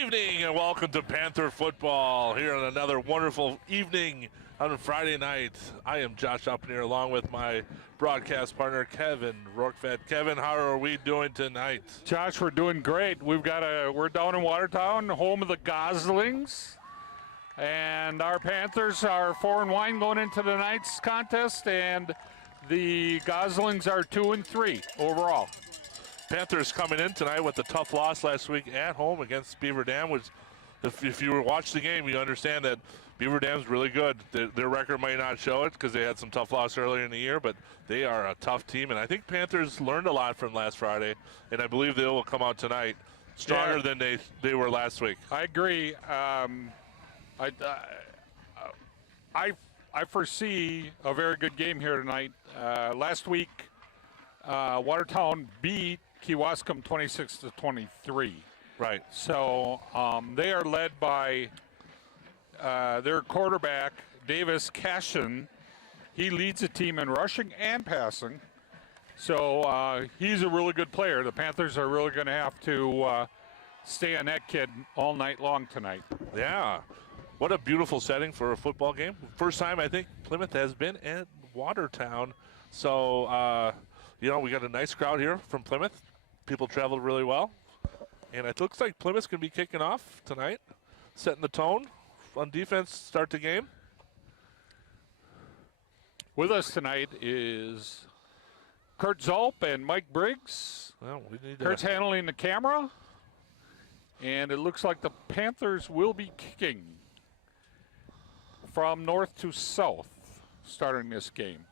evening and welcome to Panther football here on another wonderful evening on Friday night. I am Josh Upnear along with my broadcast partner Kevin Rourkefed. Kevin, how are we doing tonight? Josh, we're doing great. We're down in Watertown, home of the Goslings, and our Panthers are 4-1 going into tonight's contest, and the Goslings are 2-3 overall. Panthers coming in tonight with a tough loss last week at home against Beaver Dam, which if you watched the game, you understand that Beaver Dam's really good. Their record might not show it because they had some tough loss earlier in the year, but they are a tough team, and I think Panthers learned a lot from last Friday, and I believe they will come out tonight stronger than they were last week. I agree. I foresee a very good game here tonight. Last week, Watertown beat Kewaskum 26-23. Right. So they are led by their quarterback, Davis Cashin. He leads the team in rushing and passing. So he's a really good player. The Panthers are really going to have to stay on that kid all night long tonight. Yeah. What a beautiful setting for a football game. First time I think Plymouth has been at Watertown. So, we got a nice crowd here from Plymouth. People traveled really well. And it looks like Plymouth's going to be kicking off tonight, setting the tone on defense, start the game. With us tonight is Kurt Zolp and Mike Briggs. Well, Kurt's handling the camera. And it looks like the Panthers will be kicking from north to south starting this game.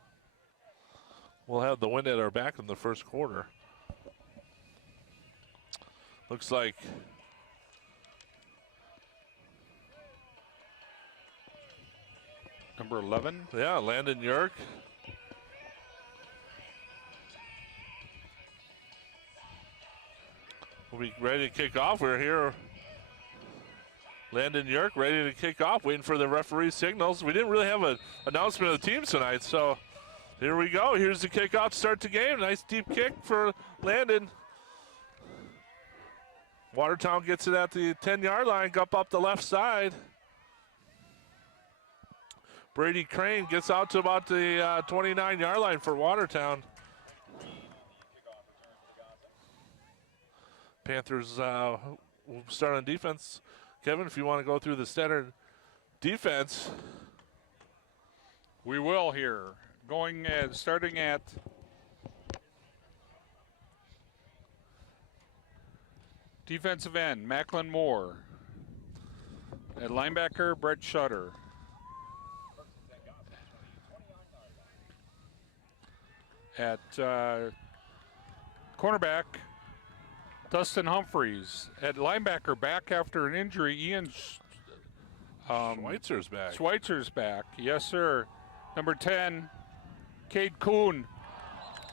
We'll have the wind at our back in the first quarter. Looks like number 11. Yeah, Landon York. We'll be ready to kick off. We're here. Landon York ready to kick off, waiting for the referee signals. We didn't really have an announcement of the teams tonight, so here we go. Here's the kickoff to start the game. Nice deep kick for Landon. Watertown gets it at the 10-yard line, up the left side. Brady Crane gets out to about the 29-yard line for Watertown. Panthers will start on defense. Kevin, if you want to go through the standard defense. We will here. Starting at defensive end, Macklin Moore. At linebacker, Brett Shutter. At cornerback, Dustin Humphreys. At linebacker, back after an injury, Ian Schweitzer's back. Schweitzer's back, yes, sir. Number 10, Cade Kuhn.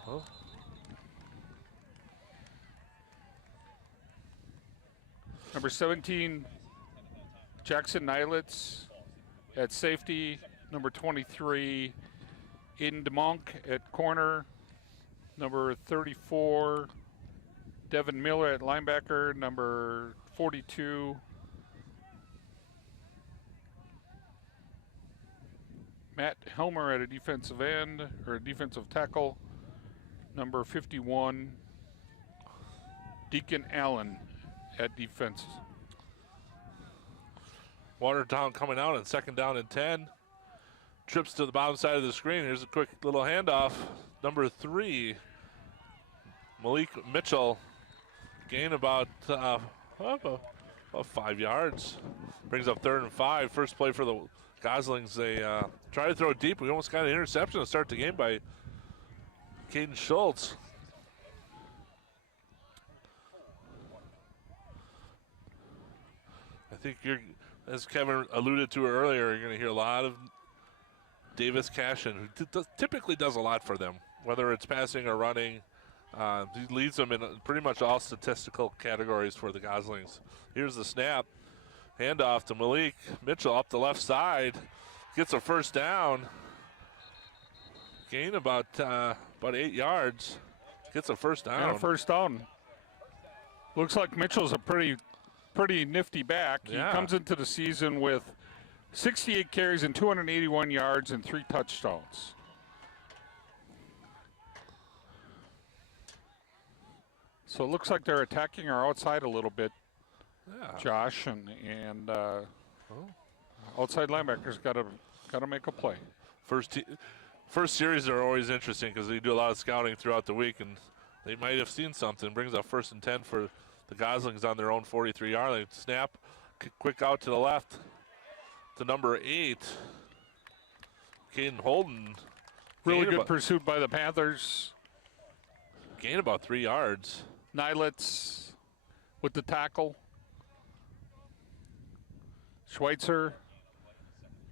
Oh. Number 17, Jackson Nilitz. At safety, number 23, Aiden DeMonk. At corner, number 34, Devin Miller. At linebacker, number 42, Matt Helmer. At a defensive end, or a defensive tackle, number 51, Deacon Allen. At defense. Watertown coming out on second down and 10. Trips to the bottom side of the screen. Here's a quick little handoff. Number 3, Malik Mitchell. Gain about 5 yards. Brings up 3rd and 5. First play for the Goslings. They try to throw it deep. We almost got an interception to start the game by Caden Schultz. I think as Kevin alluded to earlier, you're going to hear a lot of Davis Cashin, who typically does a lot for them, whether it's passing or running. He leads them in pretty much all statistical categories for the Goslings. Here's the snap. Handoff to Malik Mitchell up the left side. Gets a first down. Gain about 8 yards. Gets a first down. And a first down. Looks like Mitchell's a pretty pretty nifty back. Yeah. He comes into the season with 68 carries and 281 yards and 3 touchdowns. So it looks like they're attacking our outside a little bit, Josh, and outside linebackers got to make a play. First series are always interesting because they do a lot of scouting throughout the week, and they might have seen something. Brings up 1st and 10 for the Goslings on their own 43-yard line. Snap, quick out to the left to number 8, Caden Holden. Really good pursuit by the Panthers. Gain about 3 yards. Nylitz with the tackle. Schweitzer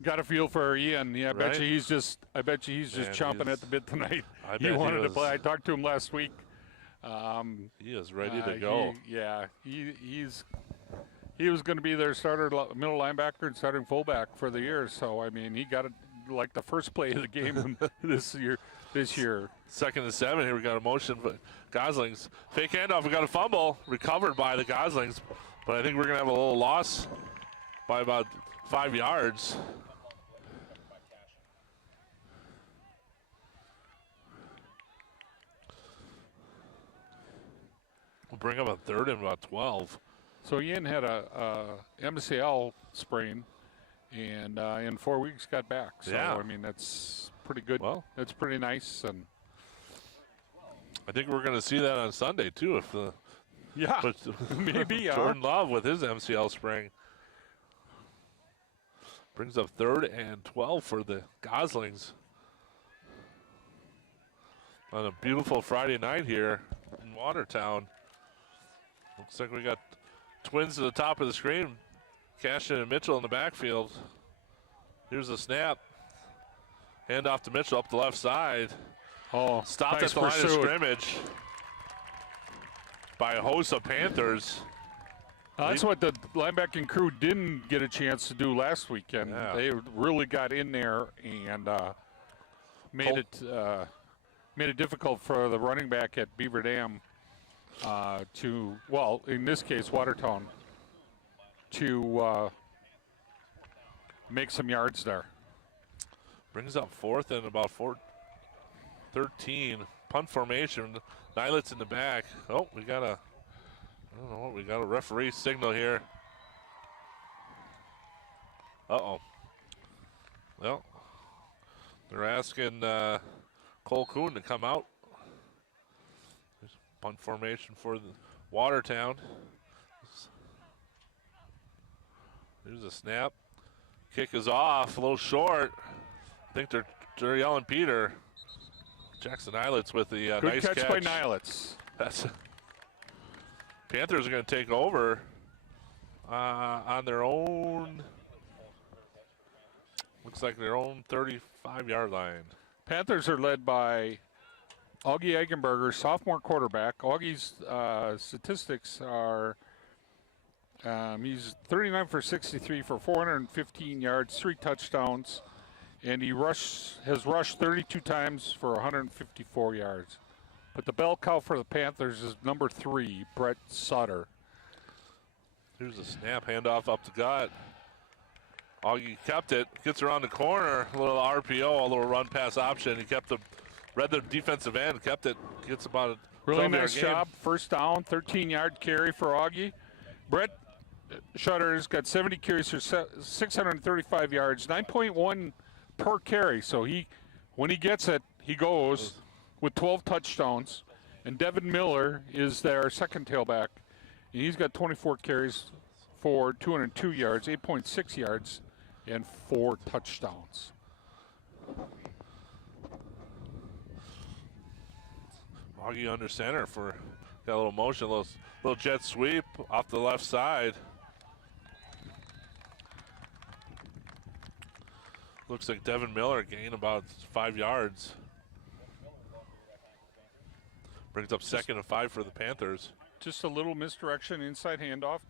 got a feel for Ian. Yeah, I bet you he's just chomping at the bit tonight. He wanted to play. I talked to him last week. He is ready to go. He was going to be their starter middle linebacker and starting fullback for the year. So I mean, he got it like the first play of the game this year. 2nd and 7. Here we got a motion, but Goslings fake handoff. We got a fumble recovered by the Goslings, but I think we're gonna have a little loss by about 5 yards. We'll bring up a 3rd and about 12. So Ian had a MCL sprain, and in 4 weeks got back. So I mean that's pretty good. Well, that's pretty nice, and I think we're going to see that on Sunday too. If the maybe Jordan Love with his MCL sprain brings up 3rd and 12 for the Goslings on a beautiful Friday night here in Watertown. Looks like we got twins at the top of the screen, Cashin and Mitchell in the backfield. Here's the snap. Hand off to Mitchell up the left side. Stopped nice at the line of scrimmage by a host of Panthers. That's what the linebacking crew didn't get a chance to do last weekend. Yeah. They really got in there and made it difficult for the running back at Beaver Dam in this case, Watertown, to make some yards there. Brings up 4th and about 13. Punt formation. Nylitz in the back. Oh, we got a referee signal here. Uh-oh. Well, they're asking Cole Kuhn to come out. There's punt formation for the Watertown. There's a snap. Kick is off, a little short. I think they're yelling Peter. Jackson Nylitz with the nice catch. Good catch by Nylitz. Panthers are going to take over on their own, looks like their own 35-yard line. Panthers are led by Augie Eigenberger, sophomore quarterback. Augie's statistics are he's 39 for 63 for 415 yards, 3 touchdowns. And he has rushed 32 times for 154 yards. But the bell cow for the Panthers is number 3, Brett Sutter. Here's a snap, handoff up to gut. Augie kept it, gets around the corner, a little RPO, a little run pass option. He read the defensive end, kept it, gets about a really nice job. First down, 13-yard carry for Augie. Brett Sutter's got 70 carries for 635 yards, 9.1 per carry. So when he gets it, he goes with 12 touchdowns. And Devin Miller is their second tailback. And he's got 24 carries for 202 yards, 8.6 yards, and 4 touchdowns. Augie under center got a little motion, a little jet sweep off the left side. Looks like Devin Miller gained about 5 yards. Brings up 2nd and 5 for the Panthers. Just a little misdirection, inside handoff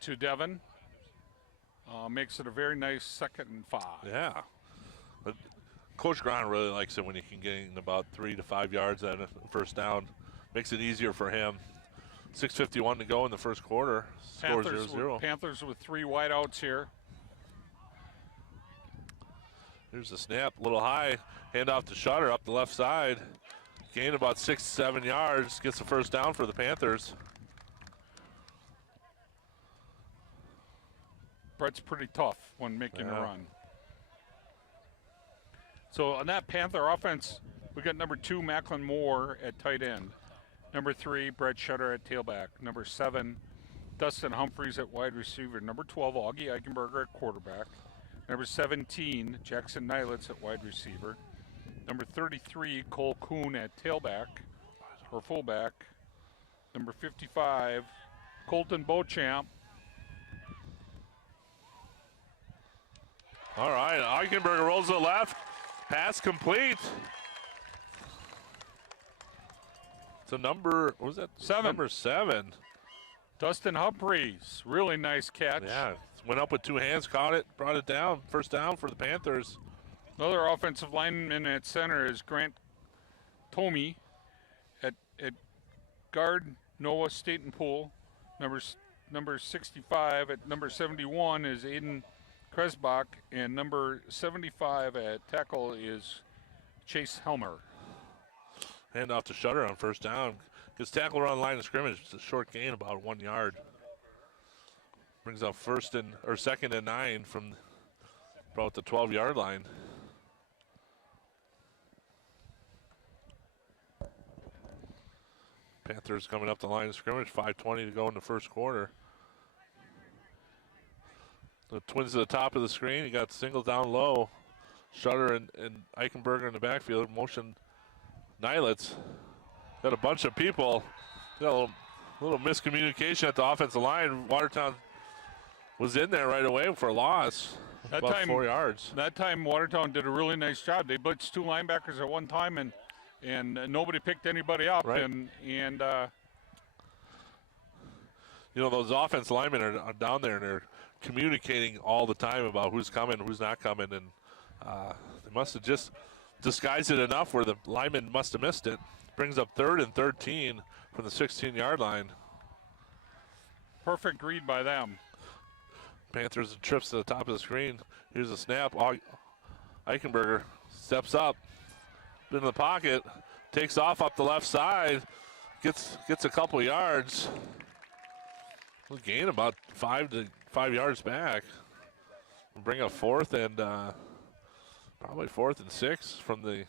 to Devin. Makes it a very nice 2nd and 5. Yeah. But Coach Grant really likes it when he can gain about 3 to 5 yards on a first down. Makes it easier for him. 6:51 to go in the first quarter. Score 0-0. Panthers with 3 wideouts here. Here's the snap, a little high. Hand off to Shutter up the left side. Gain about 6-7 yards. Gets the first down for the Panthers. Brett's pretty tough when making a run. So on that Panther offense, we got number 2, Macklin Moore at tight end. Number 3, Brett Shutter at tailback. Number 7, Dustin Humphreys at wide receiver. Number 12, Augie Eichenberger at quarterback. Number 17, Jackson Nylitz at wide receiver. Number 33, Cole Kuhn at tailback or fullback. Number 55, Colton Beauchamp. All right, Eichenberger rolls to the left. Pass complete. So number, what was that? 7. Number 7. Dustin Humphreys, really nice catch. Yeah, went up with 2 hands, caught it, brought it down. First down for the Panthers. Another offensive lineman at center is Grant Tomey. At guard, Noah Statenpool. Number 65 at number 71 is Aiden Kresbach, and number 75 at tackle is Chase Helmer. Hand off to Shutter on first down. Gets tackled around the line of scrimmage. It's a short gain, about 1 yard. Brings up second and 9 from about the 12-yard line. Panthers coming up the line of scrimmage. 5:20 to go in the first quarter. The Twins to the top of the screen. You got single down low. Shutter and Eichenberger in the backfield. Motion Nylitz. Got a bunch of people. Got a little miscommunication at the offensive line. Watertown was in there right away for a loss. About 4 yards. That time Watertown did a really nice job. They blitzed 2 linebackers at one time, and nobody picked anybody up. Right. And you know, those offensive linemen are down there and they're communicating all the time about who's coming, who's not coming, and they must have just disguised it enough where the lineman must have missed it. Brings up 3rd and 13 from the 16-yard line. Perfect read by them. Panthers trips to the top of the screen. Here's a snap. Eichenberger steps up, in the pocket, takes off up the left side, gets a couple yards. We'll gain about 5 yards back. We'll bring up 4th and probably 4th and 6 from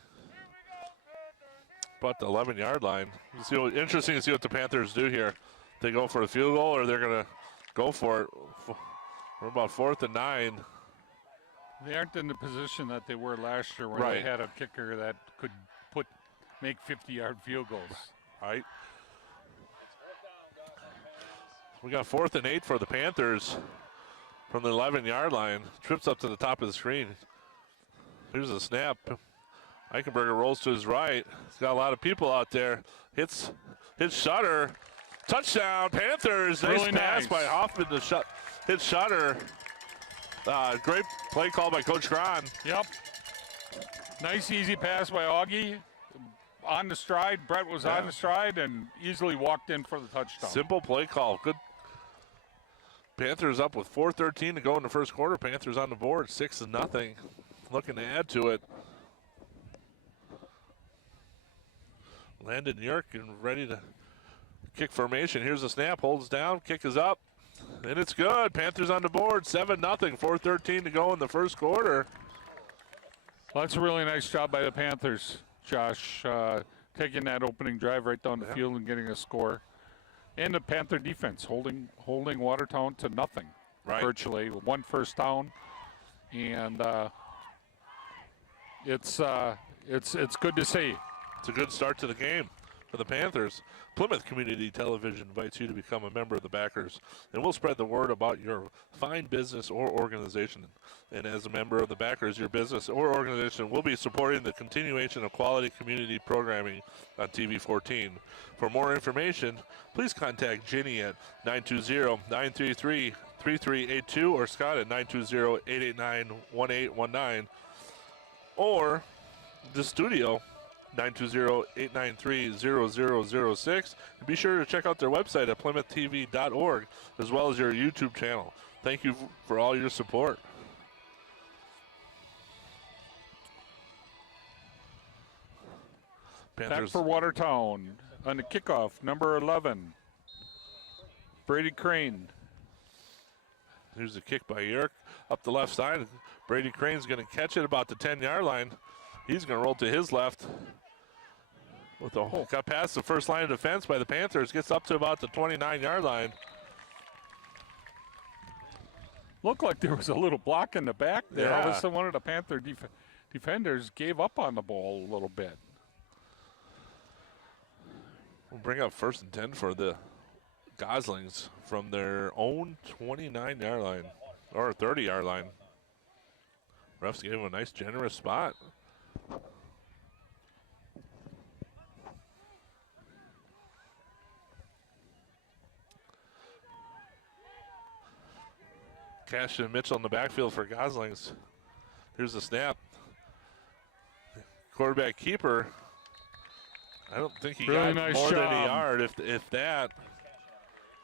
about the 11-yard line. Interesting to see what the Panthers do here. They go for a field goal or they're going to go for it. We're about 4th and 9. They aren't in the position that they were last year where Right. they had a kicker that could make 50-yard field goals. Right. We got 4th and 8 for the Panthers from the 11-yard line. Trips up to the top of the screen. Here's a snap. Eichenberger rolls to his right. He's got a lot of people out there. Hits Shutter. Touchdown, Panthers. Really Nice pass nice. by Hoffman to hit Shutter. Great play call by Coach Cron. Yep. Nice, easy pass by Augie. On the stride. Brett was on the stride and easily walked in for the touchdown. Simple play call. Good. Panthers up with 4:13 to go in the first quarter. Panthers on the board, 6-0. Looking to add to it. Landon Yerk and ready to kick formation. Here's a snap, holds down, kick is up, and it's good. Panthers on the board, 7-0, 4:13 to go in the first quarter. Well, that's a really nice job by the Panthers, Josh, taking that opening drive right down the field and getting a score. And the Panther defense holding Watertown to nothing, virtually, with 1 first down. And it's good to see. It's a good start to the game for the Panthers. Plymouth Community Television invites you to become a member of the Backers, and we'll spread the word about your fine business or organization. And as a member of the Backers, your business or organization will be supporting the continuation of quality community programming on TV 14. For more information, please contact Ginny at 920-933-3382 or Scott at 920-889-1819 or the studio 920-893-0006. And be sure to check out their website at PlymouthTV.org as well as your YouTube channel. Thank you for all your support. Back for Watertown on the kickoff, number 11, Brady Crane. Here's a kick by Yerk up the left side. Brady Crane's going to catch it about the 10-yard line. He's going to roll to his left. Got past the first line of defense by the Panthers. Gets up to about the 29-yard line. Looked like there was a little block in the back there. Yeah. All of a sudden, one of the Panther defenders gave up on the ball a little bit. We'll bring up 1st and 10 for the Goslings from their own 29-yard line or 30-yard line. Refs gave him a nice, generous spot. Cash and Mitchell in the backfield for Goslings. Here's the snap. Quarterback keeper. I don't think he really got nice more than job. a yard, if that. I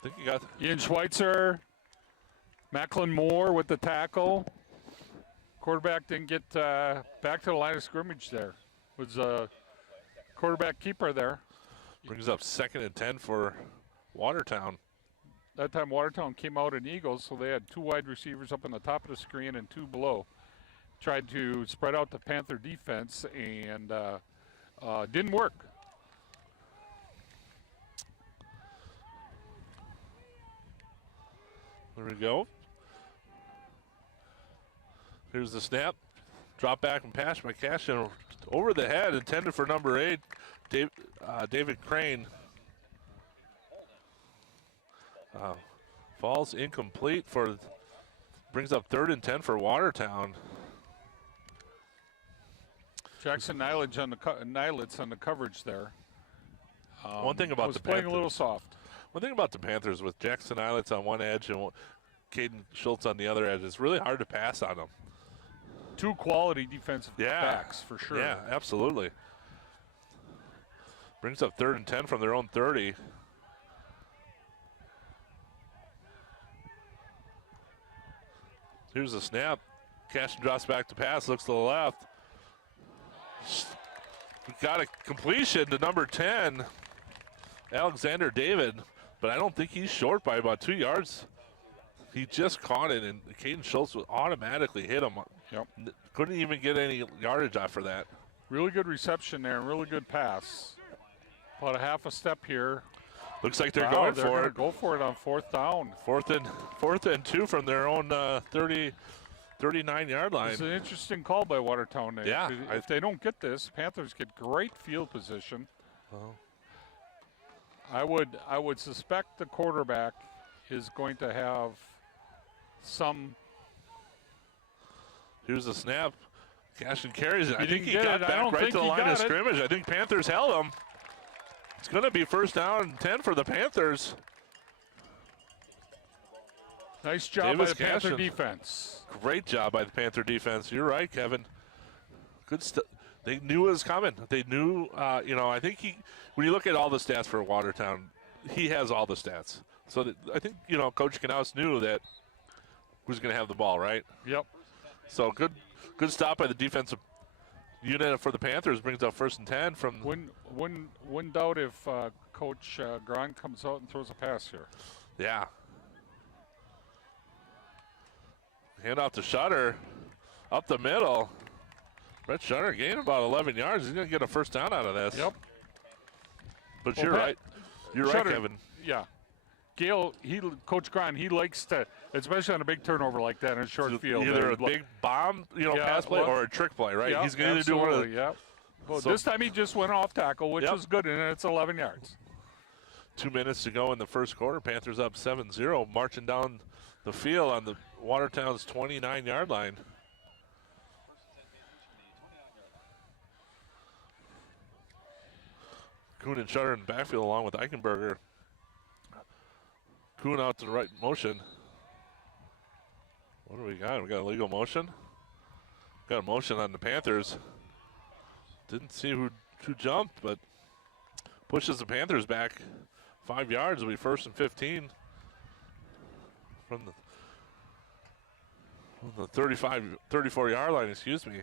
think he got. Ian Schweitzer, Macklin Moore with the tackle. Quarterback didn't get back to the line of scrimmage there. Was a quarterback keeper there. Brings up 2nd and 10 for Watertown. That time Watertown came out in Eagles, so they had 2 wide receivers up on the top of the screen and 2 below. Tried to spread out the Panther defense and didn't work. There we go. Here's the snap. Drop back and pass by Cashin over the head, intended for number 8, David Crane. Falls incomplete brings up 3rd and 10 for Watertown. Jackson Nylitz on the coverage there. One thing about was the playing Panthers, a little soft. One thing about the Panthers with Jackson Nylitz on one edge and Caden Schultz on the other edge, it's really hard to pass on them. 2 quality defensive backs for sure. Yeah, absolutely. Brings up 3rd and 10 from their own 30. Here's the snap. Cashin drops back to pass, looks to the left. We got a completion to number 10, Alexander David, but I don't think he's short by about 2 yards. He just caught it, and Caden Schultz would automatically hit him. Yep. Couldn't even get any yardage after that. Really good reception there, and really good pass. About a half a step here. Looks like they're going they're for it. Go for it on 4th down. 4th and 2 from their own 39-yard line. It's an interesting call by Watertown. Yeah, If they don't get this, Panthers get great field position. Well, I would suspect the quarterback is going to have some. here's the snap. Cashin carries it. I He think he didn't got get it. I back don't right think to the he line of got it. scrimmage. I think Panthers held him. It's going to be 1st down and 10 for the Panthers. Nice job by Davis the Panther Cashin. defense. Great job by the Panther defense. You're right, Kevin. Good stuff. They knew it was coming. They knew, I think when you look at all the stats for Watertown, he has all the stats. So I think, Coach Knaus knew that who's going to have the ball, right? Yep. So good stop by the defensive unit for the Panthers. Brings up 1st and 10 from. Wouldn't doubt if Coach Grant comes out and throws a pass here. Yeah. Hand off to Shutter. Up the middle. Brett Shutter gained about 11 yards. He's going to get a 1st down out of this. Yep. But Well, you're right. You're Shutter, right, Kevin. Yeah. Gale, Coach Grant, he likes to, especially on a big turnover like that in a short field. Either a big bomb, pass play, or a trick play, right? Yeah, He's going to either do one of the. Yeah. Well, So- this time he just went off tackle, which Yep. was good, and it's 11 yards. 2 minutes to go in the first quarter. Panthers up 7-0, marching down the field on the Watertown's 29-yard line. Kuhn and Shutter in the backfield along with Eichenberger. Kuhn out to the right motion. What do we got? We got a legal motion. Got a motion on the Panthers. Didn't see who to jump, but pushes the Panthers back 5 yards. It'll be 1st and 15 from the 34-yard line, excuse me.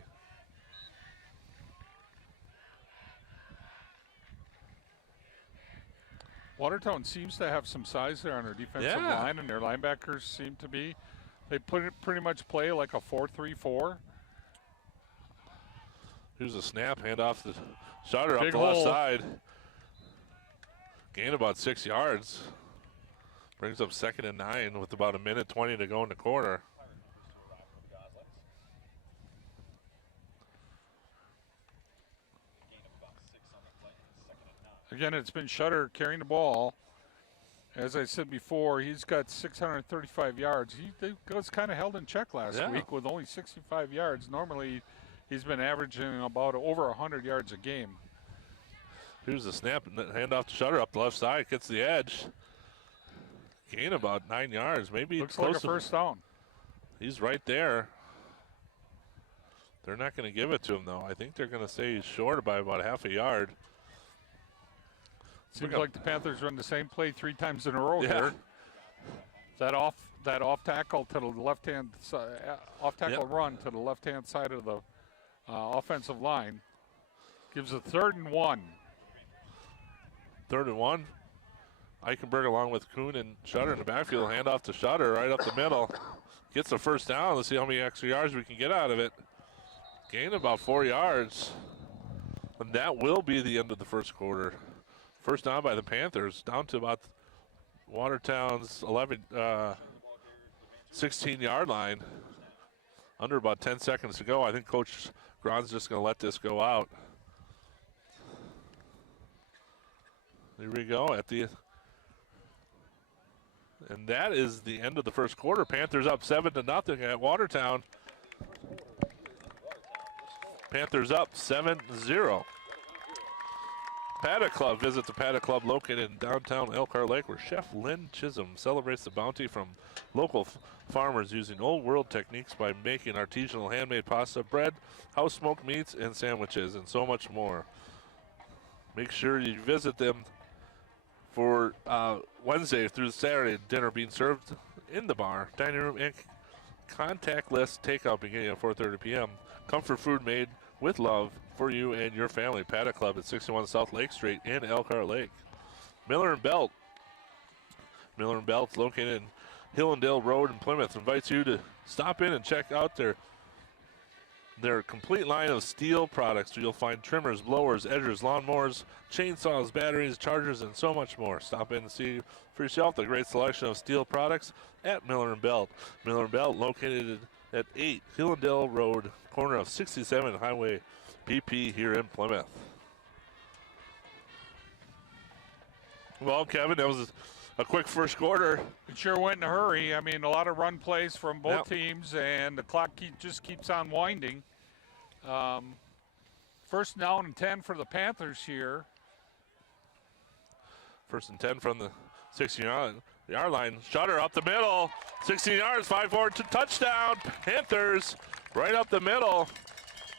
Watertown seems to have some size there on their defensive line, and their linebackers seem to be. They pretty much play like a 4-3-4. Here's a snap, hand off the Shutter up Big the hole. left side. Gain about 6 yards. Brings up 2nd and 9 with about 1:20 to go in the quarter. Again, it's been Shutter carrying the ball. As I said before, he's got 635 yards. He was kind of held in check last week with only 65 yards. Normally, he's been averaging about over 100 yards a game. Here's the snap, hand off to Shutter up the left side, gets the edge. Gain about 9 yards, maybe Looks close like a first down. He's right there. They're not going to give it to him, though. I think they're going to say he's short by about half a yard. Seems like the Panthers run the same play 3 times in a row here. That off tackle to the left hand side, run to the left hand side of the offensive line gives a 3rd and 1. 3rd and 1. Eichenberg along with Kuhn and Shutter in the backfield. Hand off to Shutter right up the middle. Gets the first down. Let's see how many extra yards we can get out of it. Gain about 4 yards. And that will be the end of the first quarter. First down by the Panthers, down to about Watertown's 16-yard line. Under about 10 seconds to go. I think Coach Gron's just going to let this go out. Here we go and that is the end of the first quarter. Panthers up 7-0 at Watertown. Panthers up 7-0. Paddock Club. Visit the Paddock Club located in downtown Elkhart Lake, where Chef Lynn Chisholm celebrates the bounty from local farmers using old world techniques by making artisanal handmade pasta, bread, house smoked meats, and sandwiches, and so much more. Make sure you visit them for Wednesday through Saturday. Dinner being served in the bar, dining room, and contactless takeout beginning at 4:30 p.m. Comfort food made with love for you and your family. Paddock Club at 61 South Lake Street in Elkhart Lake. Miller and Belt. Miller and Belt's located in Hillendale Road in Plymouth. Invites you to stop in and check out their complete line of steel products. You'll find trimmers, blowers, edgers, lawnmowers, chainsaws, batteries, chargers, and so much more. Stop in and see for yourself the great selection of steel products at Miller and Belt. Miller and Belt located at 8 Hillendale Road, corner of 67 Highway PP here in Plymouth. Well, Kevin, that was a quick first quarter. It sure went in a hurry. I mean, a lot of run plays from both teams, and the clock just keeps on winding. First down and 10 for the Panthers here. 1st and 10 from the 16-yard line. Shutter up the middle. 16 yards, 5-4 touchdown. Panthers right up the middle.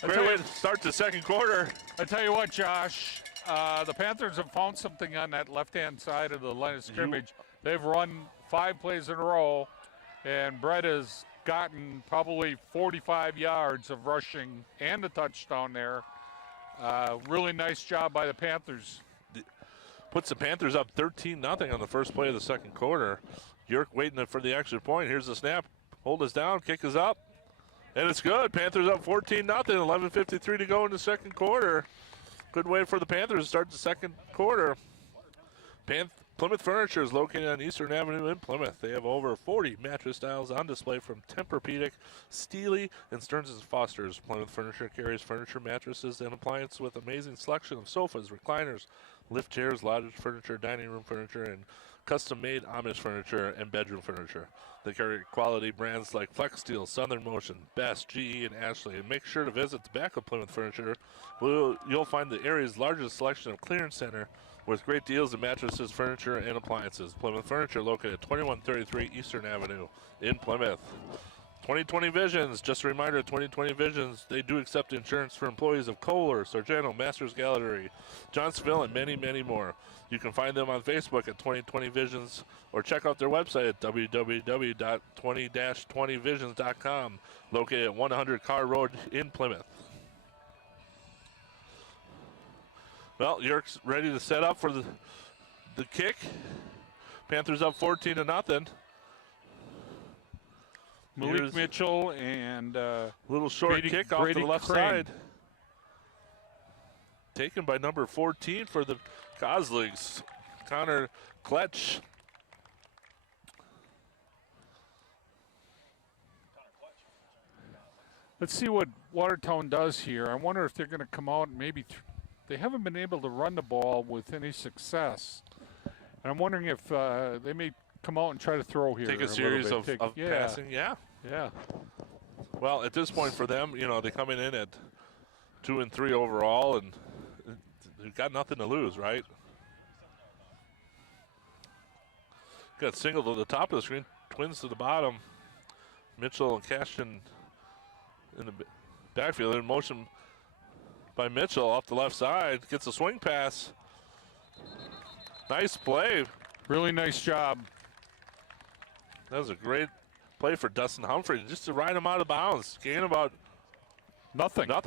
Great way to start the second quarter. I tell you what, Josh, the Panthers have found something on that left-hand side of the line of scrimmage. They've run 5 plays in a row, and Brett has gotten probably 45 yards of rushing and a touchdown there. Really nice job by the Panthers. Puts the Panthers up 13-0 on the first play of the second quarter. York waiting for the extra point. Here's the snap. Hold us down. Kick is up. And it's good. Panthers up 14-0. 11:53 to go in the second quarter. Good way for the Panthers to start the second quarter. Plymouth Furniture is located on Eastern Avenue in Plymouth. They have over 40 mattress styles on display from Tempur-Pedic, Steely, and Stearns & Foster's. Plymouth Furniture carries furniture, mattresses, and appliances with amazing selection of sofas, recliners, lift chairs, lodge furniture, dining room furniture, and custom-made Amish furniture and bedroom furniture. They carry quality brands like Flex Steel, Southern Motion, Best, GE, and Ashley. And make sure to visit the back of Plymouth Furniture, where you'll find the area's largest selection of clearance center with great deals in mattresses, furniture, and appliances. Plymouth Furniture located at 2133 Eastern Avenue in Plymouth. 2020 Visions, just a reminder, 2020 Visions, they do accept insurance for employees of Kohler, Sargento, Masters Gallery, Johnsonville, and many, many more. You can find them on Facebook at 2020 Visions or check out their website at www.20-20visions.com, located at 100 Carr Road in Plymouth. Well, Yerk's ready to set up for the kick. Panthers up 14-0. Malik Mitchell and little short kick off to the left side. Taken by number 14 for the Goslings, Connor Kletch. Let's see what Watertown does here. I wonder if they're going to come out and maybe they haven't been able to run the ball with any success. And I'm wondering if they may come out and try to throw here. Take a series of passing, yeah. Yeah. Well, at this point for them, you know, they're coming in at 2-3 overall, and they've got nothing to lose, right? Got single to the top of the screen, twins to the bottom. Mitchell and Cashin in the backfield. In motion by Mitchell off the left side. Gets a swing pass. Nice play. Really nice job. That was a great play for Dustin Humphrey, just to ride him out of bounds. Gain about nothing. I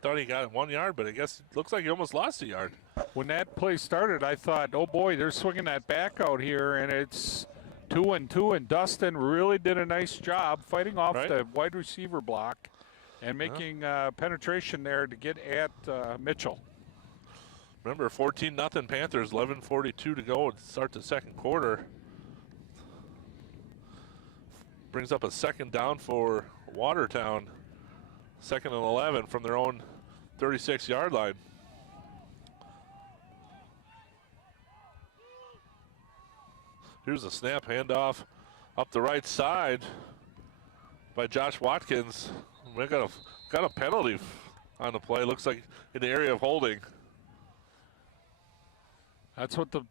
thought he got 1 yard, but I guess it looks like he almost lost a yard. When that play started, I thought, oh boy, they're swinging that back out here, and it's 2-2, and Dustin really did a nice job fighting off the wide receiver block and making penetration there to get at Mitchell. Remember, 14-0 Panthers, 11:42 to go to start the second quarter. Brings up a second down for Watertown. 2nd and 11 from their own 36-yard line. Here's a snap handoff up the right side by Josh Watkins. We got a penalty on the play. Looks like in the area of holding. That's what the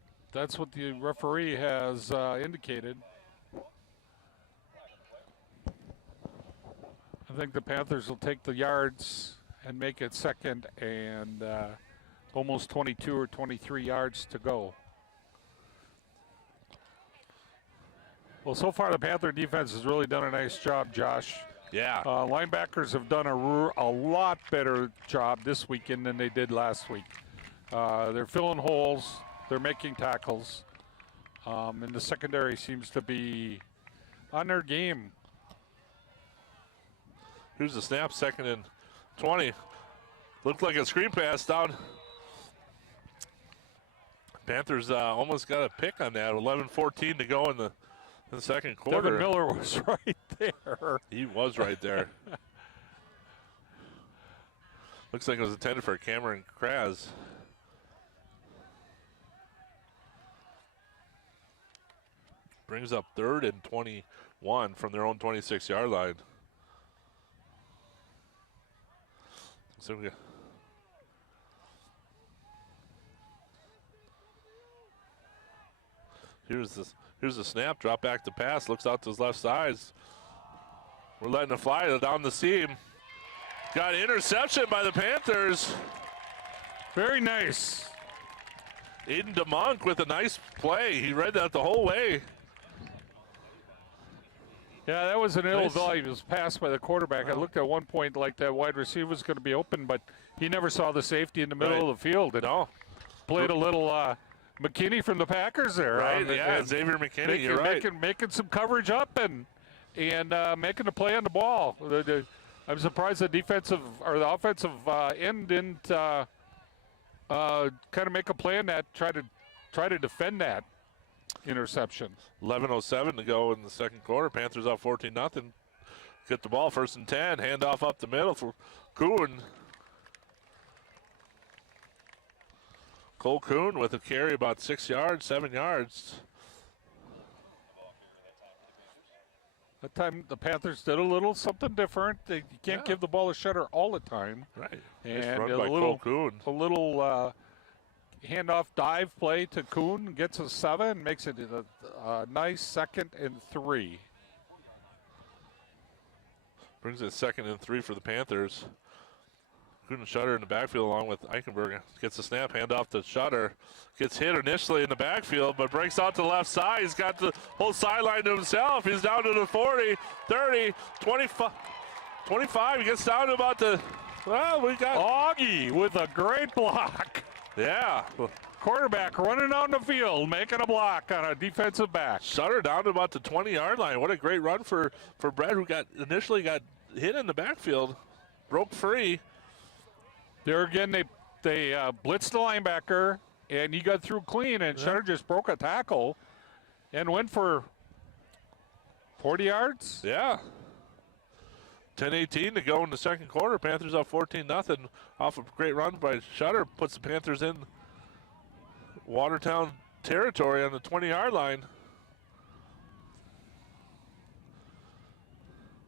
referee has indicated. I think the Panthers will take the yards and make it 2nd and almost 22 or 23 yards to go. Well, so far the Panther defense has really done a nice job, Josh. Yeah. Linebackers have done a lot better job this weekend than they did last week. They're filling holes. They're making tackles. And the secondary seems to be on their game. Here's the snap, 2nd and 20. Looked like a screen pass down. Panthers almost got a pick on that. 11:14 to go in the second quarter. Devin Miller was right there. He was right there. Looks like it was intended for Cameron Kraz. Brings up 3rd and 21 from their own 26-yard line. So here's the snap, drop back to pass, looks out to his left side. We're letting it fly down the seam. Got interception by the Panthers. Very nice. Aiden DeMonk with a nice play. He read that the whole way. Yeah, that was an ill-advised pass by the quarterback. I looked at one point like that wide receiver was going to be open, but he never saw the safety in the middle of the field. And played a little McKinney from the Packers there. Right, Xavier McKinney, making some coverage up and making a play on the ball. I'm surprised the offensive end didn't kind of make a play on that, try to defend that interception. 11:07 to go in the second quarter. Panthers up 14-0. Get the ball, 1st and 10. Handoff up the middle for Kuhn. Cole Kuhn with a carry about 6 yards, 7 yards. That time the Panthers did a little something different. You can't give the ball a shutter all the time. Right. And nice run by Cole Kuhn. A little handoff dive play to Kuhn, gets a 7, makes it a nice 2nd and 3. Brings it 2nd and 3 for the Panthers. Couldn't Shutter in the backfield along with Eichenberg. Gets the snap, hand off to Shutter. Gets hit initially in the backfield, but breaks out to the left side. He's got the whole sideline to himself. He's down to the 40, 30, 25. 25. He gets down to about the, well, we got Augie with a great block. Yeah. Quarterback running down the field, making a block on a defensive back. Shutter down to about the 20-yard line. What a great run for Brett, who initially got hit in the backfield. Broke free. There again, they blitzed the linebacker, and he got through clean, and Shutter just broke a tackle and went for 40 yards. Yeah. 10-18 to go in the second quarter. Panthers up 14-0 off a great run by Shutter. Puts the Panthers in Watertown territory on the 20-yard line.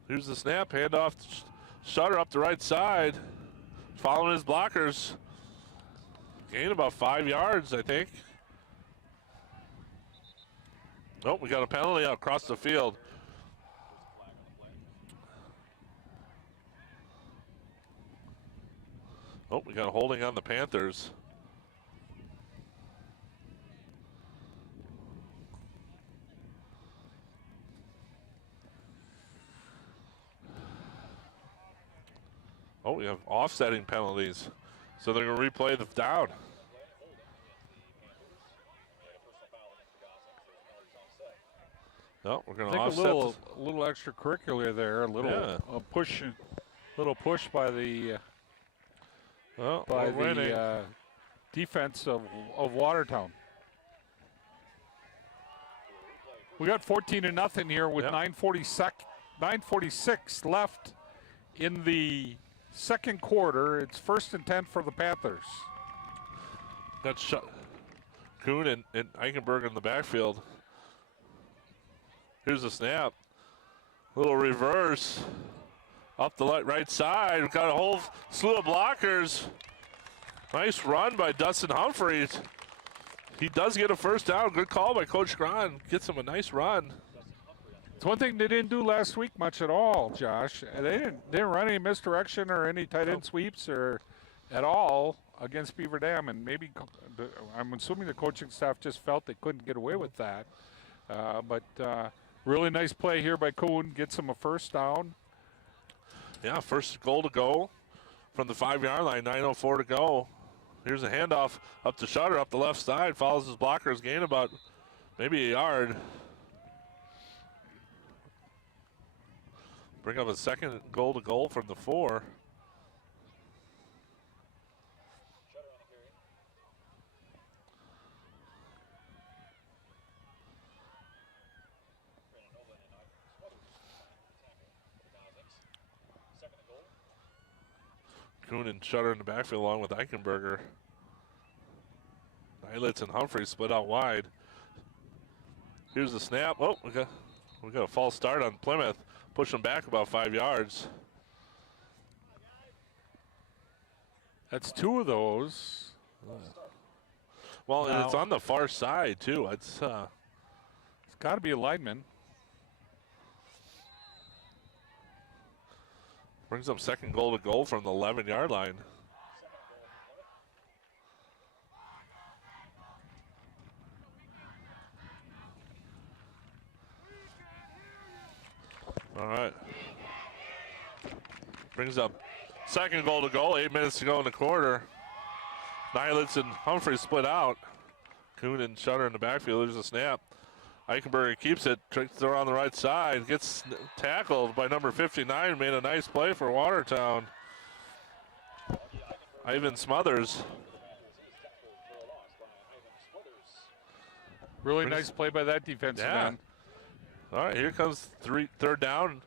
Here's the snap. Handoff to Shutter up the right side. Following his blockers. Gain about 5 yards, I think. Nope, we got a penalty out across the field. Oh, we got a holding on the Panthers. Oh, we have offsetting penalties. So they're going to replay the down. No, we're going to offset. A little extracurricular there, a little push by the defense of Watertown. We got 14-0 here with 9:46 left in the second quarter. It's 1st and 10 for the Panthers. That's Kuhn and Eichenberg in the backfield. Here's the snap. Little reverse. Up the right side. We've got a whole slew of blockers. Nice run by Dustin Humphreys. He does get a first down. Good call by Coach Grahn. Gets him a nice run. It's one thing they didn't do last week much at all, Josh. They didn't run any misdirection or any tight end sweeps or at all against Beaver Dam, and maybe I'm assuming the coaching staff just felt they couldn't get away with that. But really nice play here by Kuhn. Gets him a first down. Yeah, first goal to go from the 5-yard line. 9:04 to go. Here's a handoff up to Shutter up the left side. Follows his blockers. Gain about maybe a yard. Bring up a second goal to goal from the 4. Kuhn and Shutter in the backfield along with Eichenberger. Eilitz and Humphrey split out wide. Here's the snap. Oh, we got a false start on Plymouth. Push them back about 5 yards. That's 2 of those. Well, and it's on the far side too. It's got to be a lineman. Brings up second goal to goal from the 11-yard line. All right. Brings up second goal to goal. 8 minutes to go in the quarter. Nylitz and Humphrey split out. Kuhn and Shutter in the backfield. There's a snap. Eichenberger keeps it, tricks it around the right side, gets tackled by number 59, made a nice play for Watertown. Ivan Smothers. Really nice play by that defensive end. All right, here comes third down.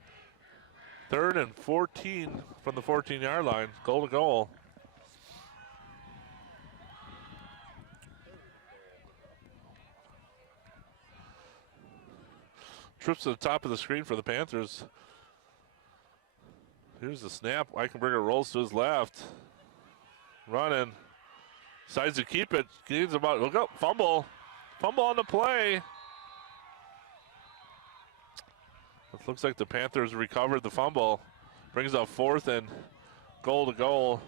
3rd and 14 from the 14-yard line, goal to goal. Trips to the top of the screen for the Panthers. Here's the snap. Eichenberger rolls to his left. Running. Decides to keep it. Gains about, look up, fumble. Fumble on the play. It looks like the Panthers recovered the fumble. Brings up 4th and goal to goal.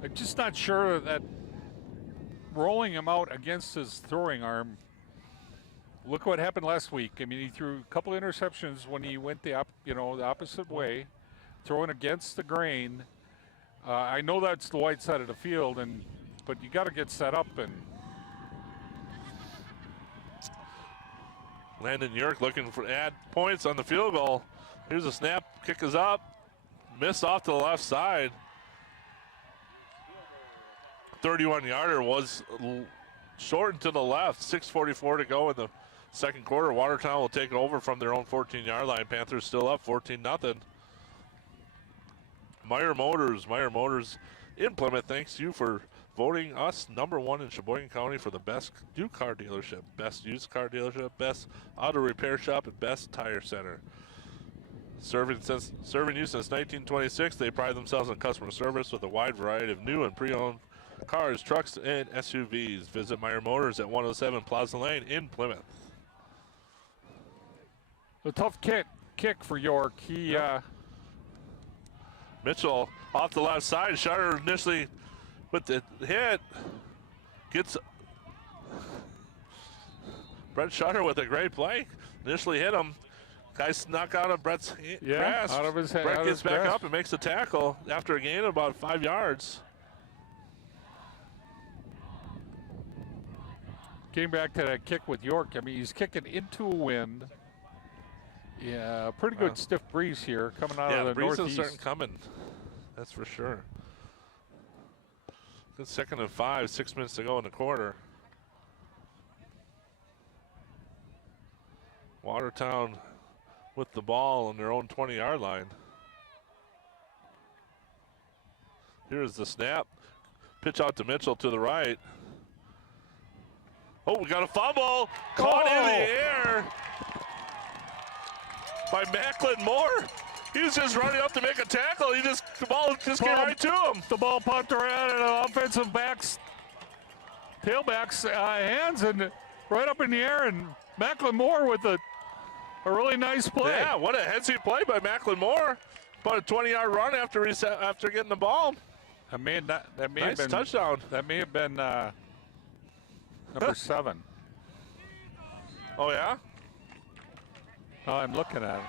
I'm just not sure that rolling him out against his throwing arm. Look what happened last week. I mean, he threw a couple interceptions when he went the opposite way, throwing against the grain. I know that's the white side of the field, but you got to get set up. And Landon York looking for add points on the field goal. Here's a snap, kick is up, missed off to the left side. 31-yarder was shortened to the left. 6:44 to go in the second quarter. Watertown will take it over from their own 14-yard line. Panthers still up 14-0. Meyer Motors in Plymouth, thanks you for voting us #1 in Sheboygan County for the best new car dealership, best used car dealership, best auto repair shop, and best tire center. Serving you since 1926, they pride themselves on customer service with a wide variety of new and pre-owned cars, trucks, and SUVs. Visit Meyer Motors at 107 Plaza Lane in Plymouth. a tough kick for York. Mitchell off the left side. Shutter initially with the hit. Gets Brett Shutter with a great play. Initially hit him. Guy snuck out of Brett's grasp. Out of his head. Brett gets back up and makes a tackle after a gain of about 5 yards. Getting back to that kick with York, I mean, he's kicking into a wind. Yeah, pretty good stiff breeze here coming out of the breeze northeast. is starting coming. That's for sure. Good 2nd and 5, 6 minutes to go in the quarter. Watertown with the ball on their own 20-yard line. Here's the snap. Pitch out to Mitchell to the right. Oh, we got a fumble. Caught in the air by Macklin Moore. He was just running up to make a tackle. The ball just came right to him. The ball popped around in an offensive tailback's hands and right up in the air, and Macklin Moore with a really nice play. Yeah, what a headsy play by Macklin Moore. About a 20-yard run after getting the ball. That may Nice have been touchdown. That may have been number 7. Oh, yeah? Oh, I'm looking at it.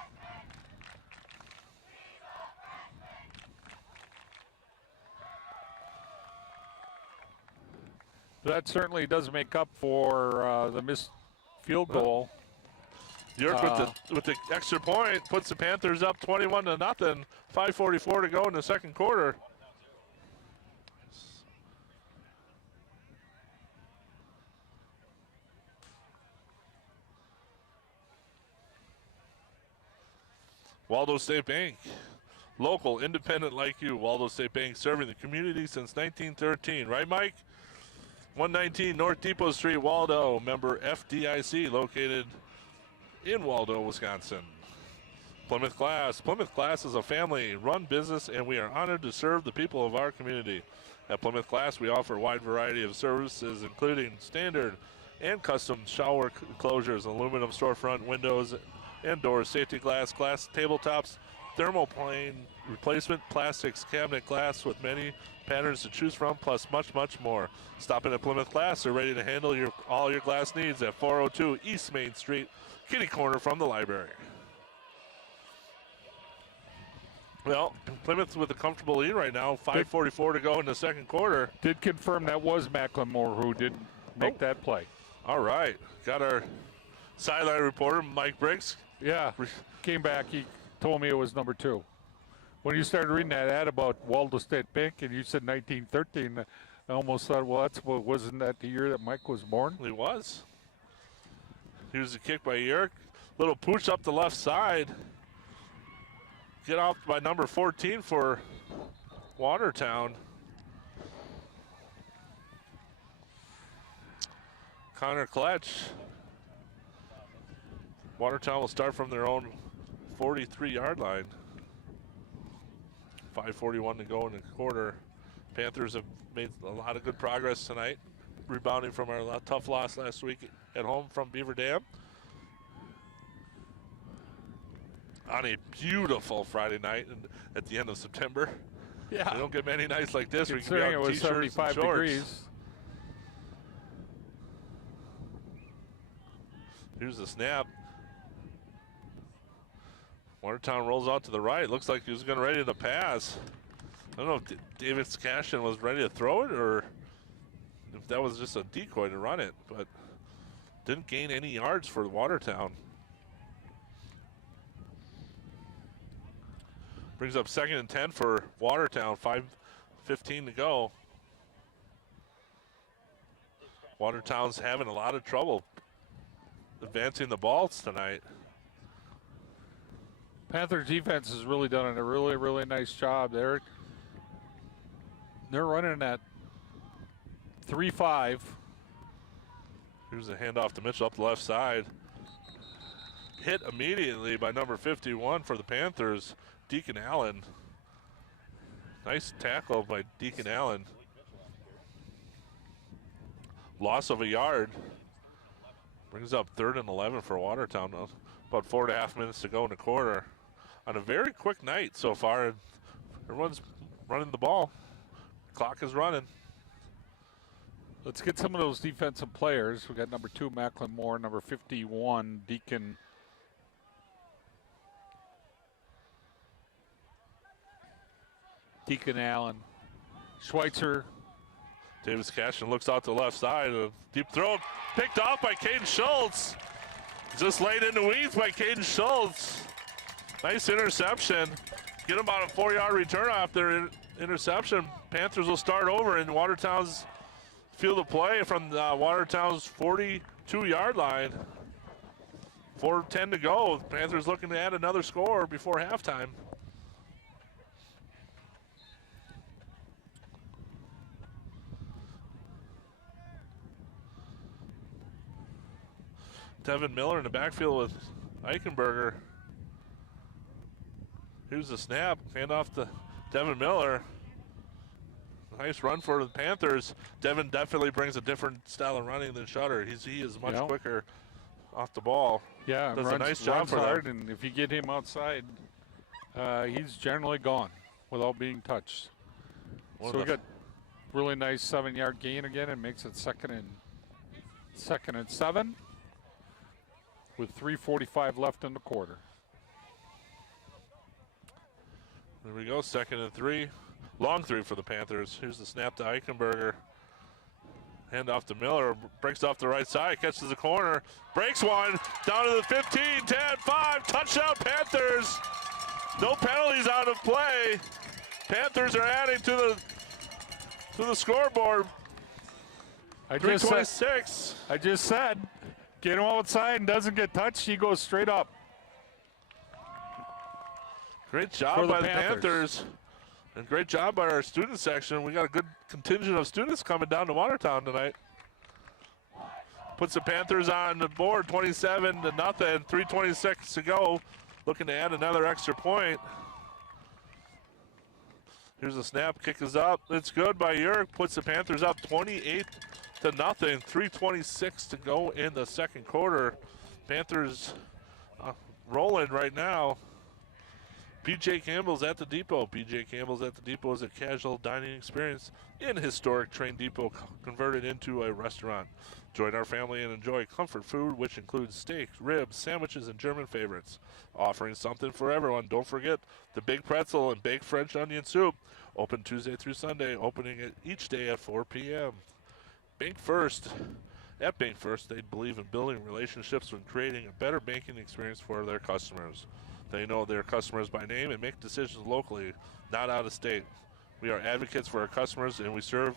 That certainly does make up for the missed field goal. York with the extra point puts the Panthers up 21-0. 5:44 to go in the second quarter. Waldo State Bank, local, independent like you. Waldo State Bank serving the community since 1913. Right, Mike? 119 North Depot Street, Waldo. Member FDIC, located in Waldo, Wisconsin. Plymouth Glass. Plymouth Glass is a family-run business, and we are honored to serve the people of our community. At Plymouth Glass, we offer a wide variety of services, including standard and custom shower closures, aluminum storefront windows and doors, safety glass, glass tabletops, thermoplane replacement, plastics, cabinet glass with many patterns to choose from, plus much, much more. Stop in at Plymouth Glass. They're ready to handle all your glass needs at 402 East Main Street, kitty corner from the library. Well, Plymouth with a comfortable lead right now. 5:44 to go in the second quarter. Did confirm that was Macklin Moore who did make that play. All right. Got our sideline reporter, Mike Briggs. Yeah, came back. He told me it was number 2. When you started reading that ad about Waldo State Bank and you said 1913, I almost thought, well, wasn't that the year that Mike was born? He was. Here's a kick by Yerk. Little pooch up the left side. Get off by number 14 for Watertown. Connor Kletch. Watertown will start from their own 43-yard line. 5:41 to go in the quarter. Panthers have made a lot of good progress tonight. rebounding from our tough loss last week at home from Beaver Dam. On a beautiful Friday night at the end of September. Yeah. We don't get many nights like this. We can be Considering out it in was t-shirts 75 and shorts. degrees. Here's the snap. Watertown rolls out to the right. Looks like he was getting ready to pass. I don't know if Davis Cashin was ready to throw it or if that was just a decoy to run it, but didn't gain any yards for Watertown. Brings up 2nd and 10 for Watertown, 5:15 to go. Watertown's having a lot of trouble advancing the balls tonight. Panther defense has really done a really, really nice job. They're running at 3-5. Here's a handoff to Mitchell up the left side. Hit immediately by number 51 for the Panthers, Deacon Allen. Nice tackle by Deacon Allen. Loss of a yard. Brings up 3rd and 11 for Watertown. About 4.5 minutes to go in the quarter. On a very quick night so far. Everyone's running the ball. Clock is running. Let's get some of those defensive players. We got number 2, Macklin Moore, number 51, Deacon Allen. Schweitzer. Davis Cashin looks out to the left side. A deep throw picked off by Caden Schultz. Just laid in the weeds by Caden Schultz. Nice interception. Get about a 4-yard return off their interception. Panthers will start over in Watertown's field of play from Watertown's 42-yard line. 4:10 to go. Panthers looking to add another score before halftime. Devin Miller in the backfield with Eichenberger. Here's the snap. Hand off to Devin Miller. Nice run for the Panthers. Devin definitely brings a different style of running than Shutter. He is much quicker off the ball. Yeah, does runs, a nice job for hard, them. and if you get him outside, he's generally gone without being touched. So we got really nice 7-yard gain again, and makes it 2nd and 7 with 3:45 left in the quarter. There we go, 2nd and 3. Long 3 for the Panthers. Here's the snap to Eichenberger. Hand off to Miller, breaks off the right side, catches the corner, breaks one, down to the 15, 10, 5, touchdown Panthers. No penalties out of play. Panthers are adding to the scoreboard. I 3:26. just said, get him outside and doesn't get touched, he goes straight up. Great job by the Panthers. And great job by our student section. We got a good contingent of students coming down to Watertown tonight. Puts the Panthers on the board, 27-0, 3:26 to go. Looking to add another extra point. Here's a snap, kick is up. It's good by Yerk. Puts the Panthers up 28-0, 3:26 to go in the second quarter. Panthers rolling right now. BJ Campbell's at the Depot. BJ Campbell's at the Depot is a casual dining experience in historic Train Depot converted into a restaurant. Join our family and enjoy comfort food, which includes steaks, ribs, sandwiches, and German favorites. Offering something for everyone. Don't forget the Big Pretzel and Baked French Onion Soup. Open Tuesday through Sunday, opening it each day at 4 p.m. Bank First. At Bank First, they believe in building relationships and creating a better banking experience for their customers. They know their customers by name and make decisions locally, not out of state. We are advocates for our customers, and we serve,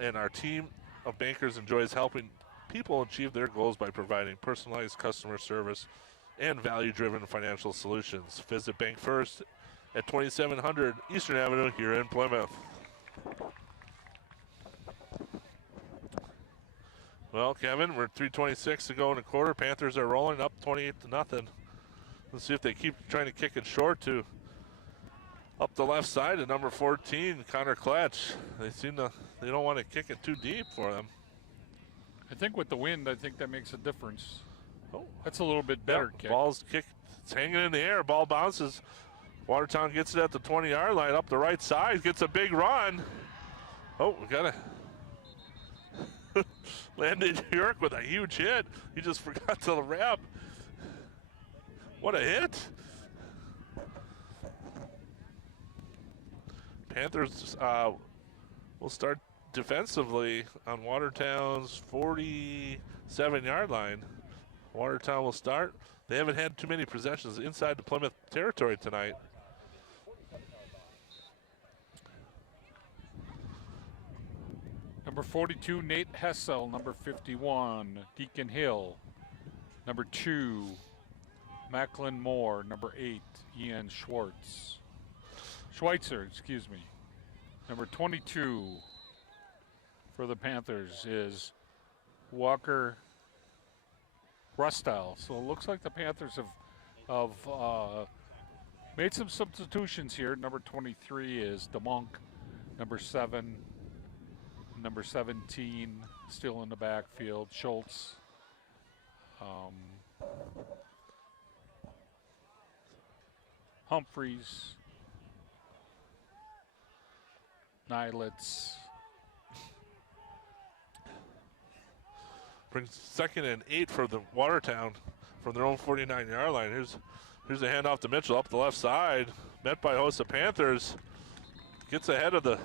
and our team of bankers enjoys helping people achieve their goals by providing personalized customer service and value-driven financial solutions. Visit Bank First at 2700 Eastern Avenue here in Plymouth. Well, Kevin, we're 3:26 to go in the quarter. Panthers are rolling up 28-0. Let's see if they keep trying to kick it short to up the left side to number 14, Connor Kletch. They don't want to kick it too deep for them. I think with the wind, I think that makes a difference. Oh, that's a little bit better kick. Ball's kicked. It's hanging in the air. Ball bounces. Watertown gets it at the 20-yard line up the right side. Gets a big run. Oh, we got to landed York with a huge hit. He just forgot to wrap. What a hit. Panthers will start defensively on Watertown's 47-yard line. Watertown will start. They haven't had too many possessions inside the Plymouth territory tonight. Number 42, Nate Hessel. Number 51, Deacon Hill. Number 2, Macklin Moore. Number 8, Ian Schweitzer, excuse me. Number 22 for the Panthers is Walker Rustow. So it looks like the Panthers have made some substitutions here. Number 23 is DeMonk. Number 7, number 17 still in the backfield, Schultz. Humphreys. Nylitz. Brings 2nd and 8 for the Watertown from their own 49-yard line. Here's a handoff to Mitchell up the left side. Met by a host of Panthers. Gets ahead of the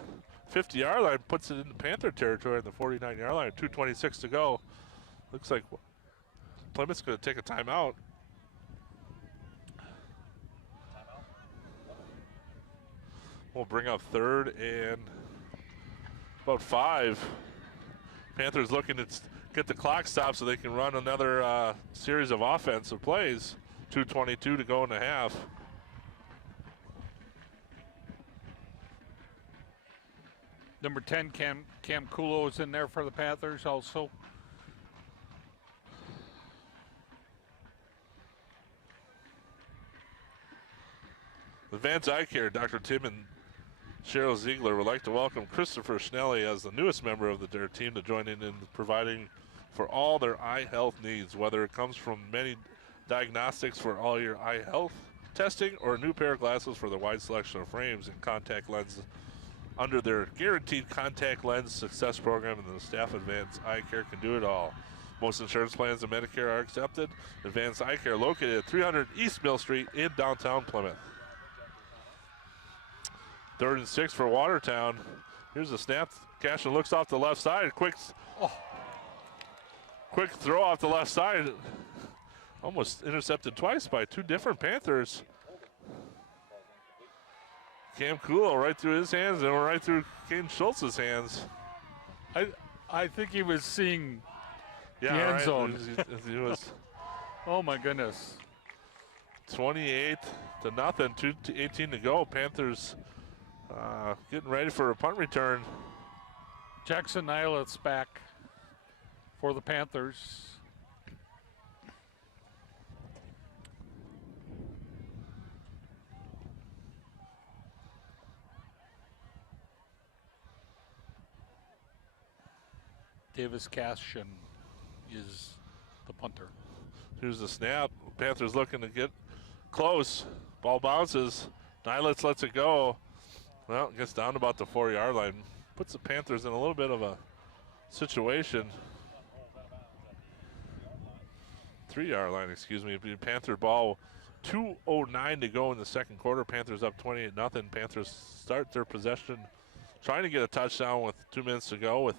50-yard line, puts it into Panther territory at the 49-yard line. 2:26 to go. Looks like Plymouth's going to take a timeout. We'll bring up 3rd and about 5. Panthers looking to get the clock stopped so they can run another series of offensive plays. 2:22 to go in the half. Number 10, Cam Kulo is in there for the Panthers also. Advanced Eye Care, Dr. Tim and Cheryl Ziegler would like to welcome Christopher Schnelly as the newest member of their team to join in providing for all their eye health needs, whether it comes from many diagnostics for all your eye health testing or a new pair of glasses for the wide selection of frames and contact lenses under their guaranteed contact lens success program, and the staff Advanced Eye Care can do it all. Most insurance plans and Medicare are accepted. Advanced Eye Care located at 300 East Mill Street in downtown Plymouth. 3rd and 6 for Watertown. Here's a snap. Cashin looks off the left side. Quick throw off the left side. Almost intercepted twice by 2 different Panthers. Cam Kulo right through his hands and right through Caden Schultz's hands. I think he was seeing the end right. zone. He was Oh my goodness. 28 to nothing. 2:18 to go. Panthers getting ready for a punt return. Jackson Nylitz back for the Panthers. Davis Cashin is the punter. Here's the snap. Panthers looking to get close. Ball bounces. Nylitz lets it go. Well, it gets down to about the 4-yard line. Puts the Panthers in a little bit of a situation. 3-yard line, excuse me. Panther ball. 2:09 to go in the second quarter. Panthers up 28-0. Panthers start their possession trying to get a touchdown with 2 minutes to go, with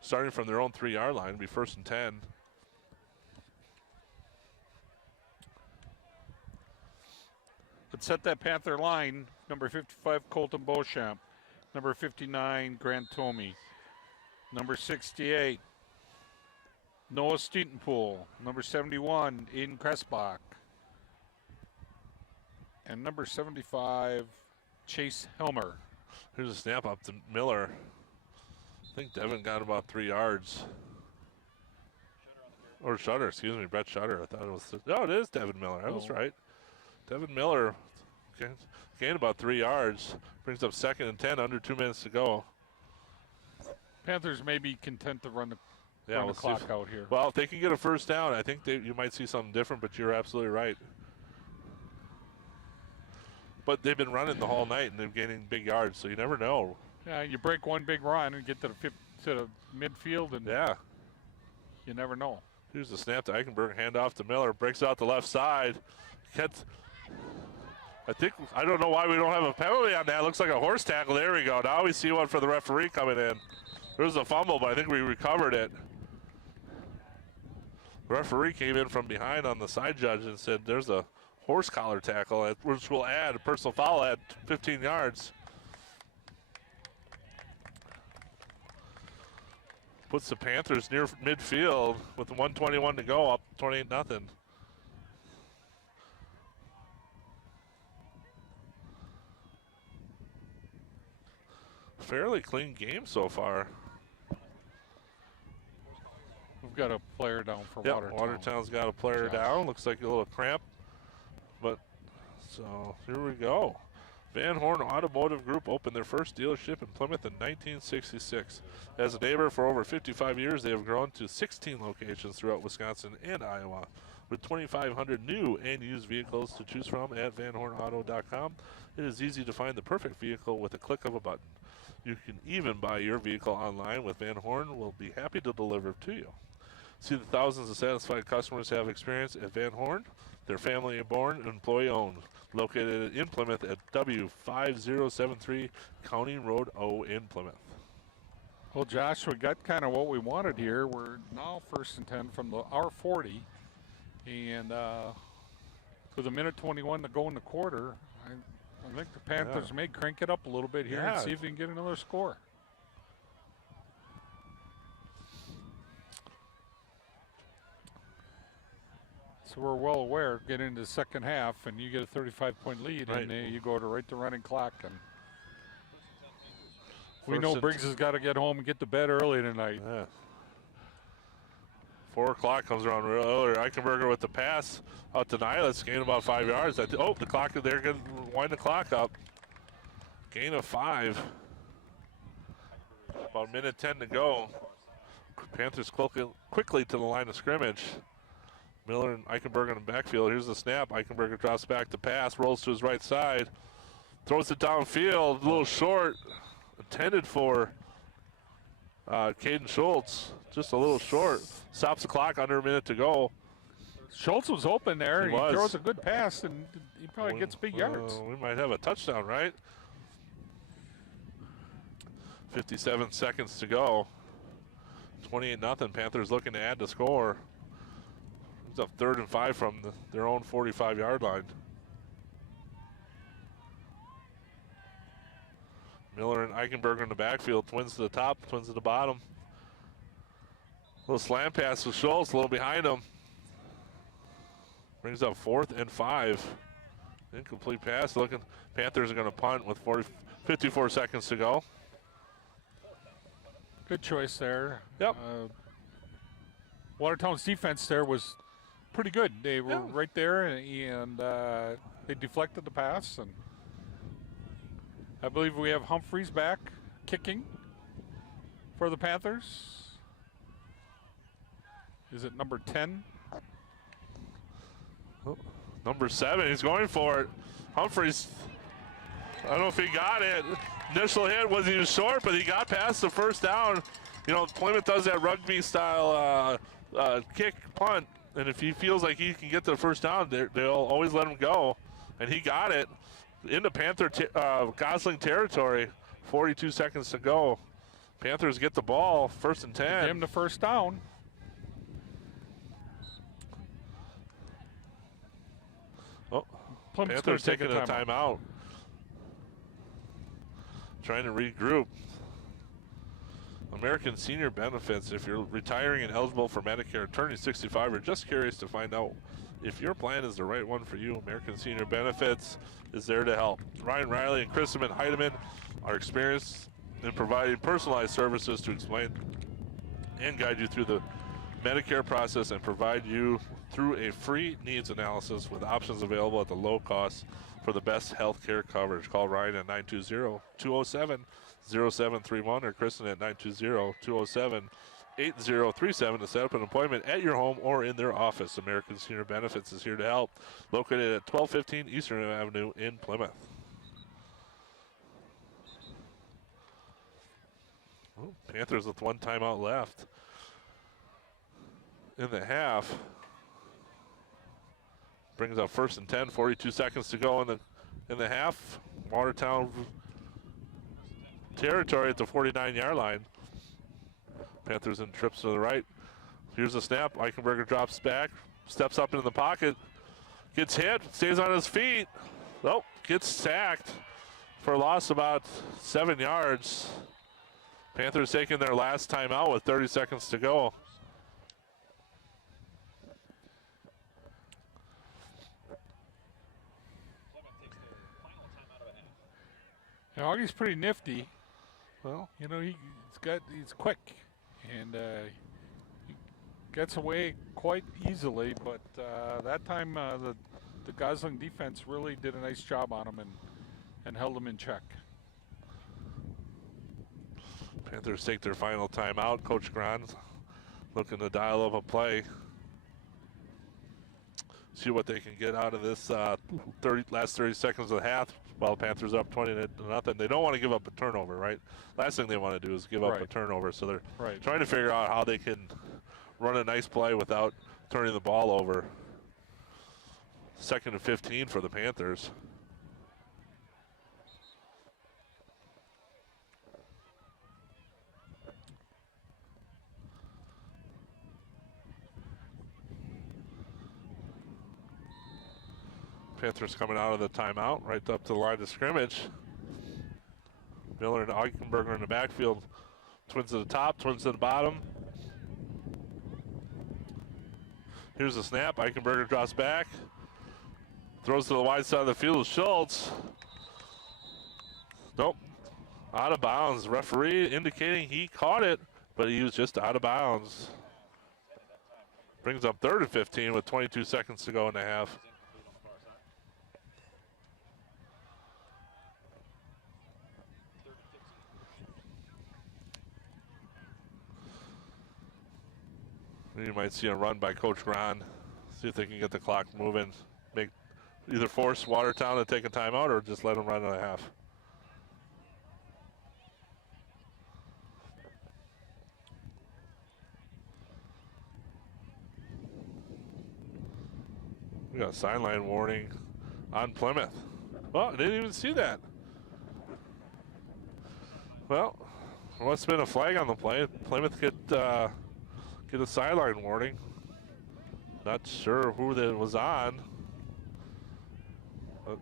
starting from their own 3-yard line. It'll be 1st and 10. Let's set that Panther line. Number 55, Colton Beauchamp. Number 59, Grant Tomey. Number 68, Noah Steitenpool. Number 71, Aiden Kressbach. And number 75, Chase Helmer. Here's a snap up to Miller. I think Devin got about 3 yards. Or Shutter, excuse me, Brett Shutter. I thought it was. No, it is Devin Miller. I was right. Devin Miller gained about 3 yards. Brings up 2nd and 10, under 2 minutes to go. Panthers may be content to run Yeah, run we'll the see clock out here. Well, if they can get a first down, I think you might see something different, but you're absolutely right. But they've been running the whole night, and they're gaining big yards, so you never know. Yeah, you break one big run and get to the midfield, and Yeah. you never know. Here's the snap to Eichenberg, handoff to Miller, breaks out the left side. I don't know why we don't have a penalty on that. Looks like a horse tackle. There we go. Now we see one for the referee coming in. There was a fumble, but I think we recovered it. The referee came in from behind on the side judge and said there's a horse collar tackle, which will add a personal foul at 15 yards. Puts the Panthers near midfield with 1:21 to go, up 28-0. Fairly clean game so far. We've got a player down for Yep, Watertown. Watertown's got a player down. Looks like a little cramp. But, so, here we go. Van Horn Automotive Group opened their first dealership in Plymouth in 1966. As a neighbor for over 55 years, they have grown to 16 locations throughout Wisconsin and Iowa. With 2,500 new and used vehicles to choose from at vanhornauto.com, it is easy to find the perfect vehicle with a click of a button. You can even buy your vehicle online with Van Horn. We'll be happy to deliver to you. See the thousands of satisfied customers have experienced at Van Horn. They're family-born, employee-owned, located in Plymouth at W5073 County Road O in Plymouth. Well, Josh, we got kind of what we wanted here. We're now 1st and 10 from our 40, and with a minute 21 to go in the quarter, I think the Panthers may crank it up a little bit here and see if we can get another score. So we're well aware, get into the second half, and you get a 35-point lead, and you go to the running clock. And we know Briggs has got to get home and get to bed early tonight. Yeah. 4 o'clock comes around real early. Eichenberger with the pass out to Nihilus, gain about 5 yards. The clock, they're going to wind the clock up. Gain of 5. About a minute 10 to go. Panthers quickly to the line of scrimmage. Miller and Eichenberger in the backfield. Here's the snap. Eichenberger drops back to pass, rolls to his right side, throws it downfield, a little short. Intended for Caden Schultz, just a little short. Stops the clock, under a minute to go. Schultz was open there. He throws a good pass, and he probably gets big yards. We might have a touchdown, right? 57 seconds to go. 28-0. Panthers looking to add the score. It's up 3rd and 5 from their own 45-yard line. Miller and Eichenberger in the backfield. Twins to the top, twins to the bottom. Little slant pass with Schultz, a little behind him. Brings up 4th and 5. Incomplete pass. Panthers are going to punt with 54 seconds to go. Good choice there. Yep. Watertown's defense there was pretty good. They were right there, and they deflected the pass. And I believe we have Humphreys back kicking for the Panthers. Is it number 10? Oh, number 7, he's going for it. Humphreys, I don't know if he got it. Initial hit wasn't even short, but he got past the first down. You know, Plymouth does that rugby style kick punt, and if he feels like he can get to the first down, they'll always let him go. And he got it into Panther Gosling territory. 42 seconds to go. Panthers get the ball, 1st and 10. Give him the first down. Oh, Plymouth's Panthers taking a timeout. timeout. Trying to regroup. American Senior Benefits. If you're retiring and eligible for Medicare, turning 65, or just curious to find out if your plan is the right one for you, American Senior Benefits is there to help. Ryan Riley and Christopher Heidemann are experienced in providing personalized services to explain and guide you through the Medicare process and provide you through a free needs analysis with options available at the low cost for the best health care coverage. Call Ryan at 920-207-0731 or Kristen at 8037 to set up an appointment at your home or in their office. American Senior Benefits is here to help. Located at 1215 Eastern Avenue in Plymouth. Oh, Panthers with one timeout left in the half. Brings up 1st and 10, 42 seconds to go in the half. Watertown territory at the 49-yard line. Panthers in trips to the right. Here's a snap. Eichenberger drops back, steps up into the pocket, gets hit, stays on his feet. Oh, gets sacked for a loss about 7 yards. Panthers taking their last timeout with 30 seconds to go. Augie's pretty nifty. Well, you know, he's quick and he gets away quite easily. But that time, the Gosling defense really did a nice job on him and held him in check. Panthers take their final timeout. Coach Gron's looking to dial up a play. See what they can get out of this last 30 seconds of the half. While the Panthers up 20-0. They don't want to give up a turnover, right? Last thing they want to do is give up a turnover. So they're trying to figure out how they can run a nice play without turning the ball over. 2nd and 15 for the Panthers. Panthers coming out of the timeout, right up to the line of scrimmage. Miller and Eichenberger in the backfield. Twins to the top, twins to the bottom. Here's the snap. Eichenberger drops back. Throws to the wide side of the field. Schultz. Nope. Out of bounds. Referee indicating he caught it, but he was just out of bounds. Brings up 3rd and 15 with 22 seconds to go in the half. You might see a run by Coach Gron. See if they can get the clock moving. Make either force Watertown to take a timeout or just let them run in a half. We got a sideline warning on Plymouth. Well, I didn't even see that. Well, must have been a flag on the play. Plymouth get a sideline warning. Not sure who that was on. But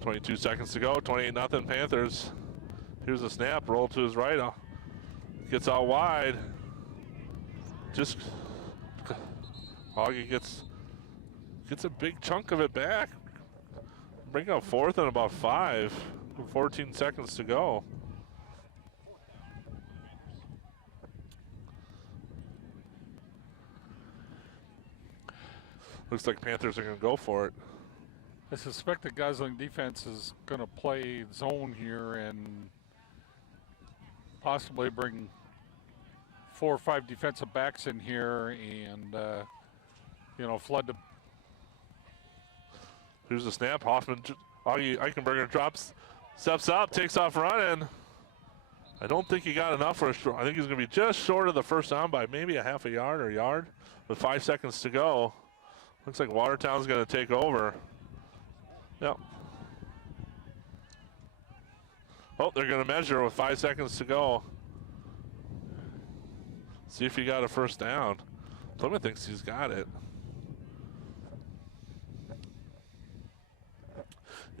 22 seconds to go, 28-0 Panthers. Here's a snap, roll to his right. Gets out wide. Just Augie gets a big chunk of it back. Bring up 4th and about 5. 14 seconds to go. Looks like Panthers are going to go for it. I suspect the Gosling defense is going to play zone here and possibly bring 4 or 5 defensive backs in here and, you know, flood the. Here's the snap. Hoffman, Augie Eichenberger drops, steps up, takes off running. I don't think he got enough for a short. I think he's going to be just short of the first down by maybe a half a yard or a yard with 5 seconds to go. Looks like Watertown's going to take over. Yep. Oh, they're going to measure with 5 seconds to go. See if he got a first down. Plymouth thinks he's got it.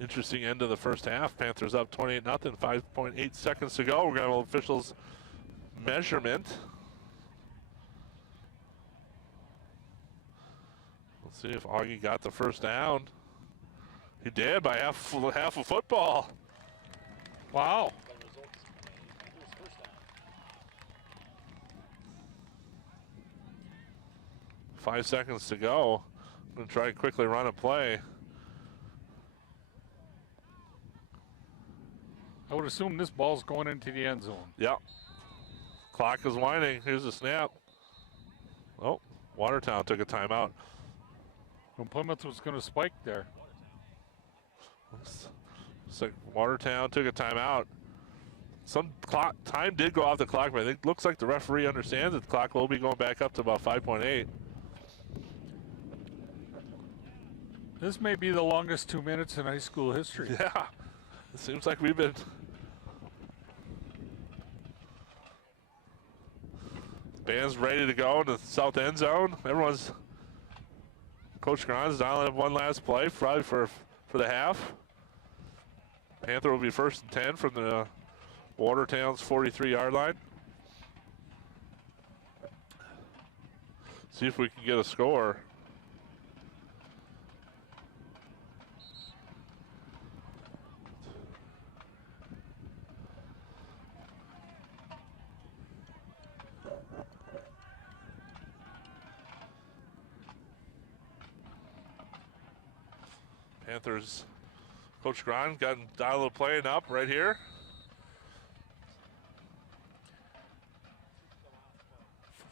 Interesting end of the first half. Panthers up 28-0, 5.8 seconds to go. We're going to have officials measurement. Let's see if Augie got the first down. He did by half a football. Wow. 5 seconds to go. I'm going to try to quickly run a play. I would would assume this ball's going into the end zone. Yep. Clock is winding. Here's a snap. Oh, Watertown took a timeout. When Plymouth was going to spike there. So Watertown took a timeout. Some time did go off the clock, but I think looks like the referee understands that the clock will be going back up to about 5.8. This may be the longest 2 minutes in high school history. Yeah, it seems like we've been. Band's ready to go in the south end zone. Everyone's. Coach Gron's dialing up one last play, probably for the half. Panther will be 1st and 10 from the Watertown's 43-yard line. See if we can get a score. Panthers, Coach Gron got dial playing up right here.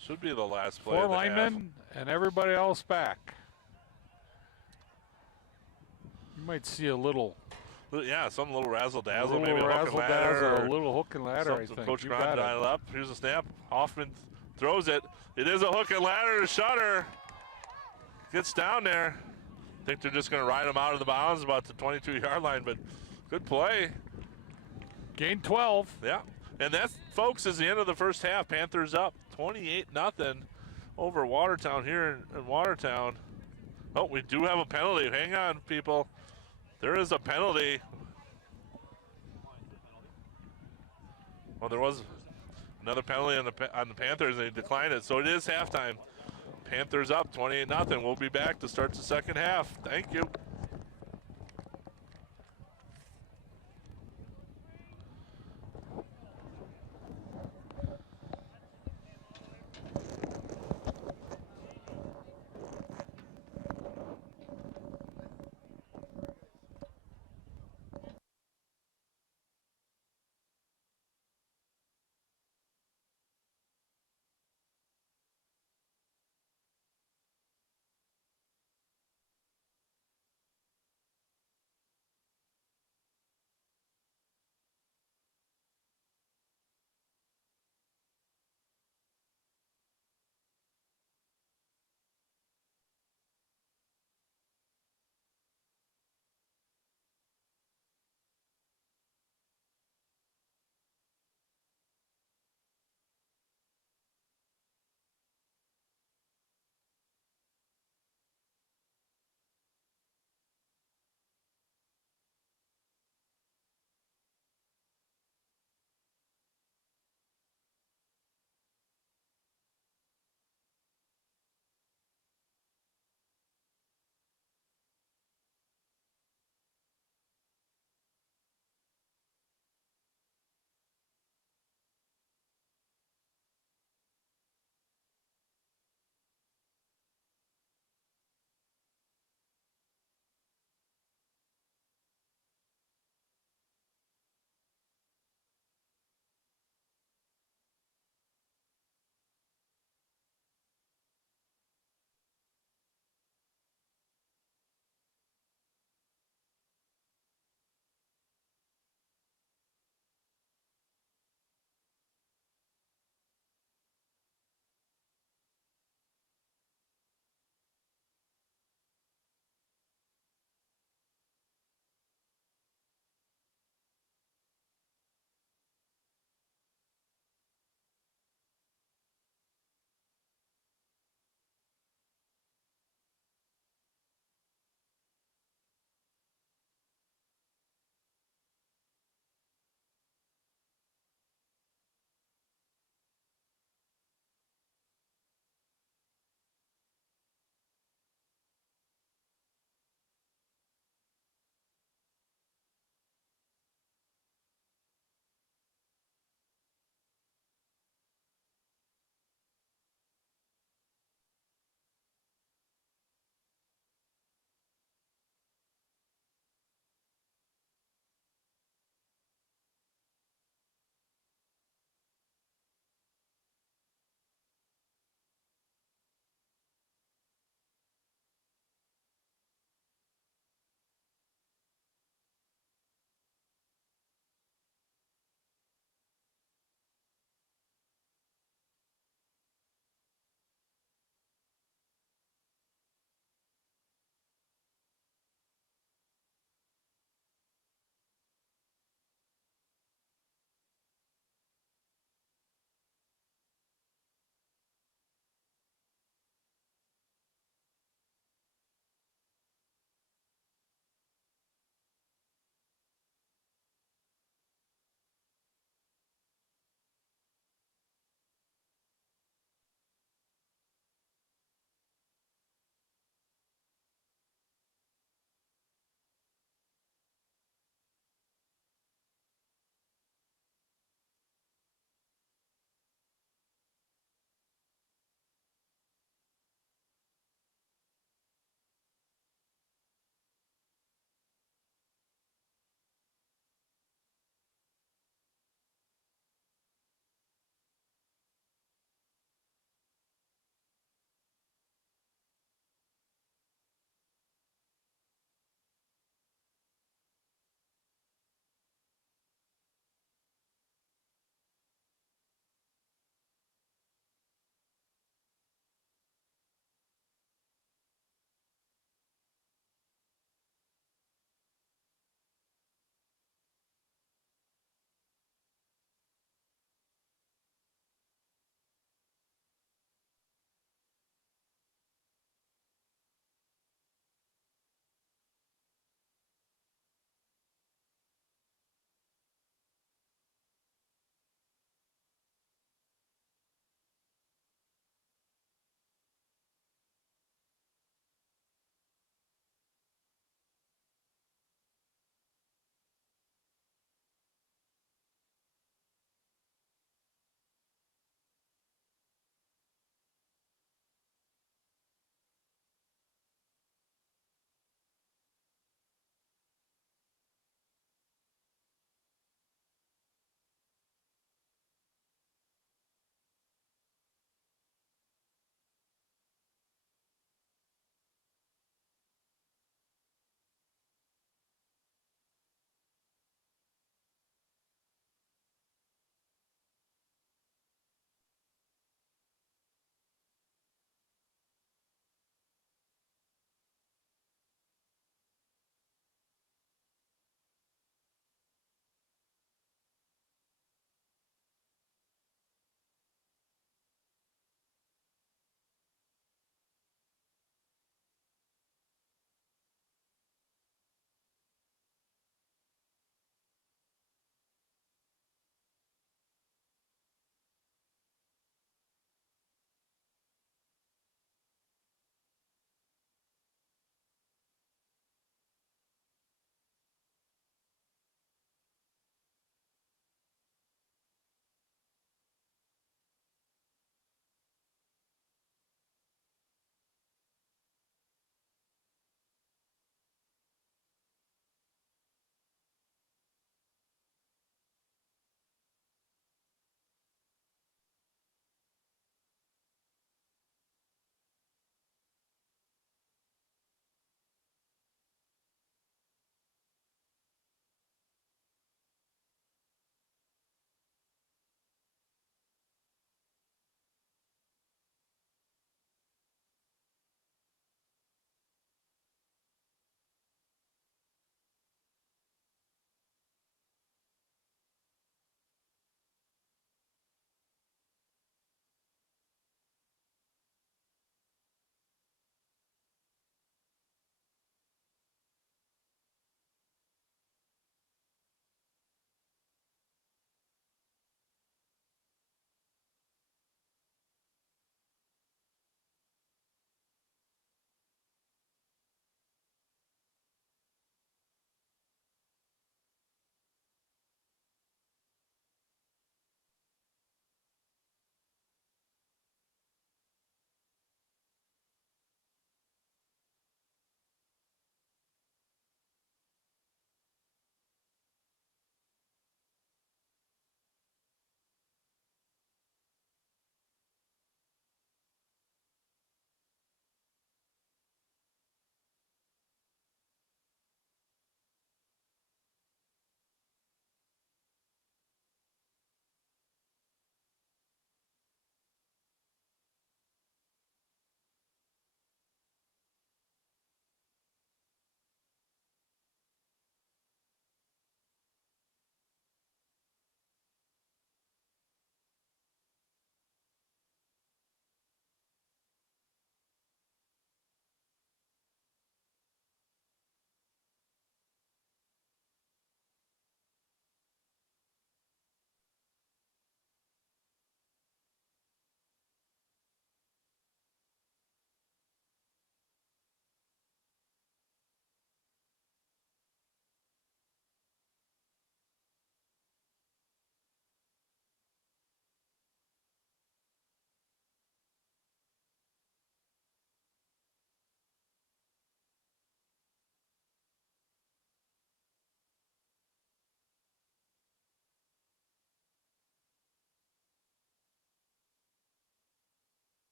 Should be the last play. 4 linemen and everybody else back. You might see a little. Yeah, some little razzle dazzle, A maybe a hook and ladder. a little hook and ladder, I think. Coach You Gron got it. dial up. Here's a snap. Hoffman throws it. It is a hook and ladder to Shutter. Gets down there. I think they're just going to ride him out of the bounds about the 22-yard line, but good play. Gain 12. Yeah, and that, folks, is the end of the first half. Panthers up 28-0 over Watertown here in Watertown. Oh, we do have a penalty. Hang on, people. There is a penalty. Well, there was another penalty on the Panthers. They declined it, so it is halftime. Panthers up 28-0. We'll be back to start the second half. Thank you.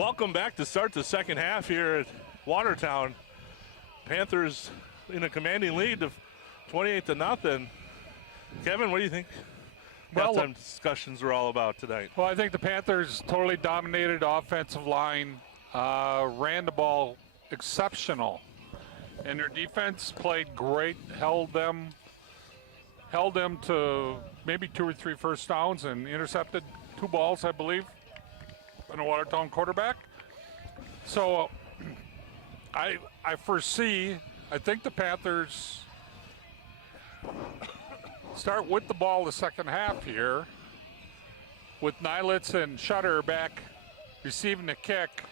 Welcome back to start the second half here at Watertown. Panthers in a commanding lead of 28-0. Kevin, what do you think halftime discussions are all about tonight? Well, I think the Panthers totally dominated offensive line, ran the ball exceptional, and their defense played great, held them to maybe 2 or 3 first downs and intercepted 2 balls, I believe, and a Watertown quarterback. So I foresee, I think the Panthers start with the ball the second half here, with Nylitz and Shutter back receiving the kick.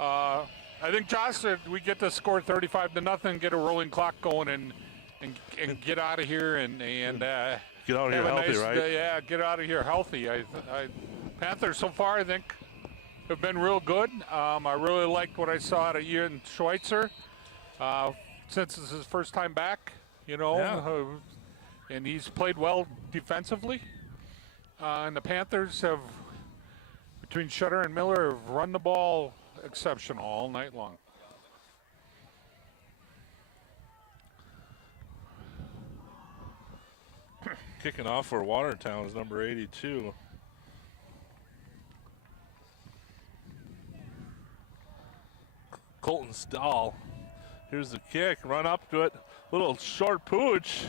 I think, Josh, we get to score 35-0, get a rolling clock going, and get out of here and get out of here healthy, nice, right? Yeah, get out of here healthy. Panthers so far, I think, have been real good. I really liked what I saw out of Ian Schweitzer, since it's his first time back, and he's played well defensively. And the Panthers have, between Shutter and Miller, have run the ball exceptional all night long. Kicking off for Watertown is number 82. Colton Stahl. Here's the kick, run up to it. Little short pooch.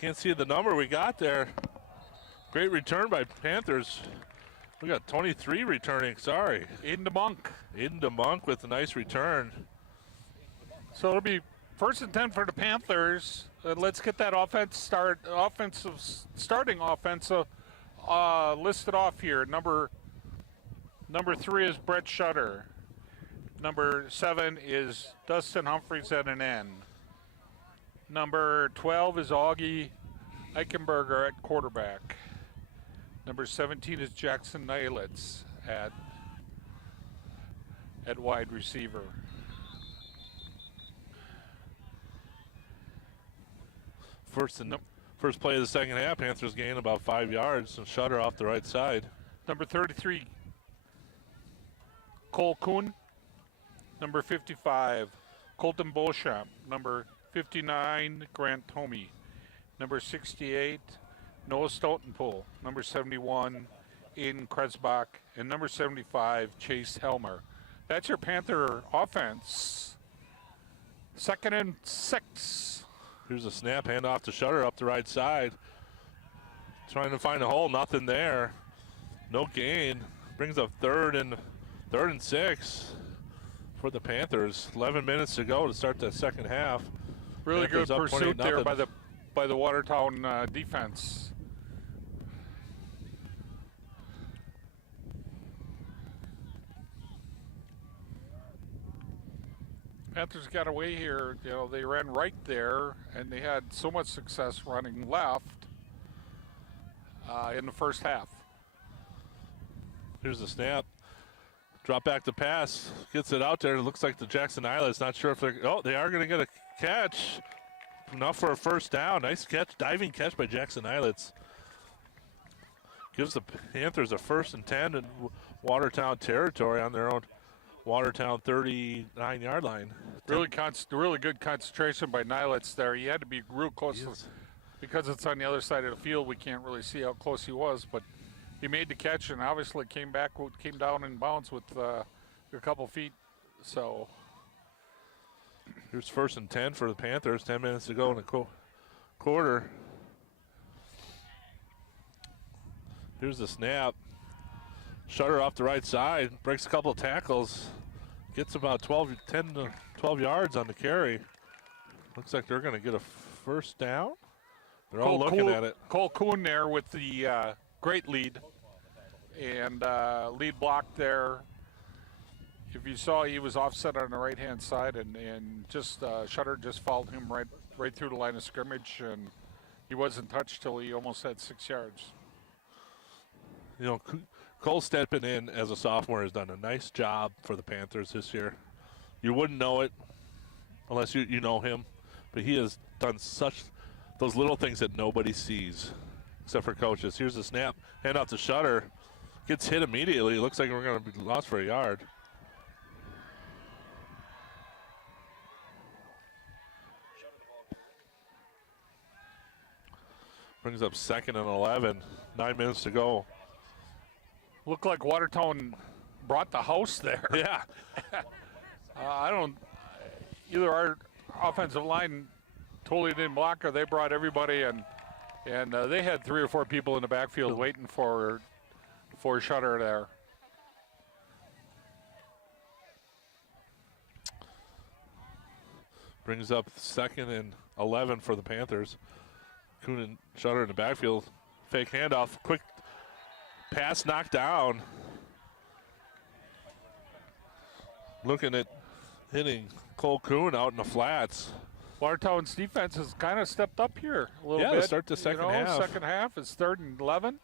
Can't see the number we got there. Great return by Panthers. We got 23 returning, sorry. Aiden DeMonk. Aiden DeMonk with a nice return. So it'll be 1st and 10 for the Panthers. Let's get that starting offensive listed off here. Number 3 is Brett Shutter. Number 7 is Dustin Humphreys at an N. Number 12 is Augie Eichenberger at quarterback. Number 17 is Jackson Nylitz at wide receiver. First play of the second half, Panthers gain about 5 yards and Shutter off the right side. Number 33, Cole Kuhn. Number 55, Colton Beauchamp. Number 59, Grant Tomey. Number 68, Noah Stoutenpool. Number 71, Aiden Kresbach. And number 75, Chase Helmer. That's your Panther offense. 2nd and 6. Here's a snap, hand off to Shutter up the right side. Trying to find a hole, nothing there. No gain. Brings up 3rd and 6 for the Panthers. 11 minutes to go to start that second half. Really Panthers good pursuit there by the Watertown defense. Panthers got away here. They ran right there, and they had so much success running left in the first half. Here's the snap. Drop back to pass. Gets it out there. It looks like the Jackson Islands. Not sure if they're... Oh, they are going to get a catch. Enough for a first down. Nice catch. Diving catch by Jackson Islets. Gives the Panthers a 1st and 10 in Watertown territory on their own Watertown 39-yard line. Really good concentration by Nylitz there. He had to be real close. Because it's on the other side of the field, we can't really see how close he was, but he made the catch and obviously came down in bounds with a couple feet. So here's 1st and 10 for the Panthers. 10 minutes to go in the quarter. Here's the snap. Shutter off the right side. Breaks a couple of tackles. Gets about 10 to 12 yards on the carry. Looks like they're going to get a first down. They're all looking at it. Cole Kuhn there with the great lead. And lead block there. If you saw, he was offset on the right-hand side, and just Shutter just followed him right through the line of scrimmage, and he wasn't touched till he almost had 6 yards. Cole stepping in as a sophomore has done a nice job for the Panthers this year. You wouldn't know it unless you know him, but he has done those little things that nobody sees except for coaches. Here's the snap, hand off to Shutter. gets hit immediately. It looks like we're going to be lost for a yard. Brings up 2nd and 11. 9 minutes to go. Looked like Watertown brought the house there. Yeah. Either our offensive line totally didn't block or they brought everybody, and they had 3 or 4 people in the backfield waiting for Shutter there. Brings up 2nd and 11 for the Panthers. Kuhn and Shutter in the backfield. Fake handoff. Quick pass knocked down. Looking at hitting Cole Kuhn out in the flats. Watertown's defense has kind of stepped up here a little bit. Yeah, to start the second half. Second half is 3rd and 11.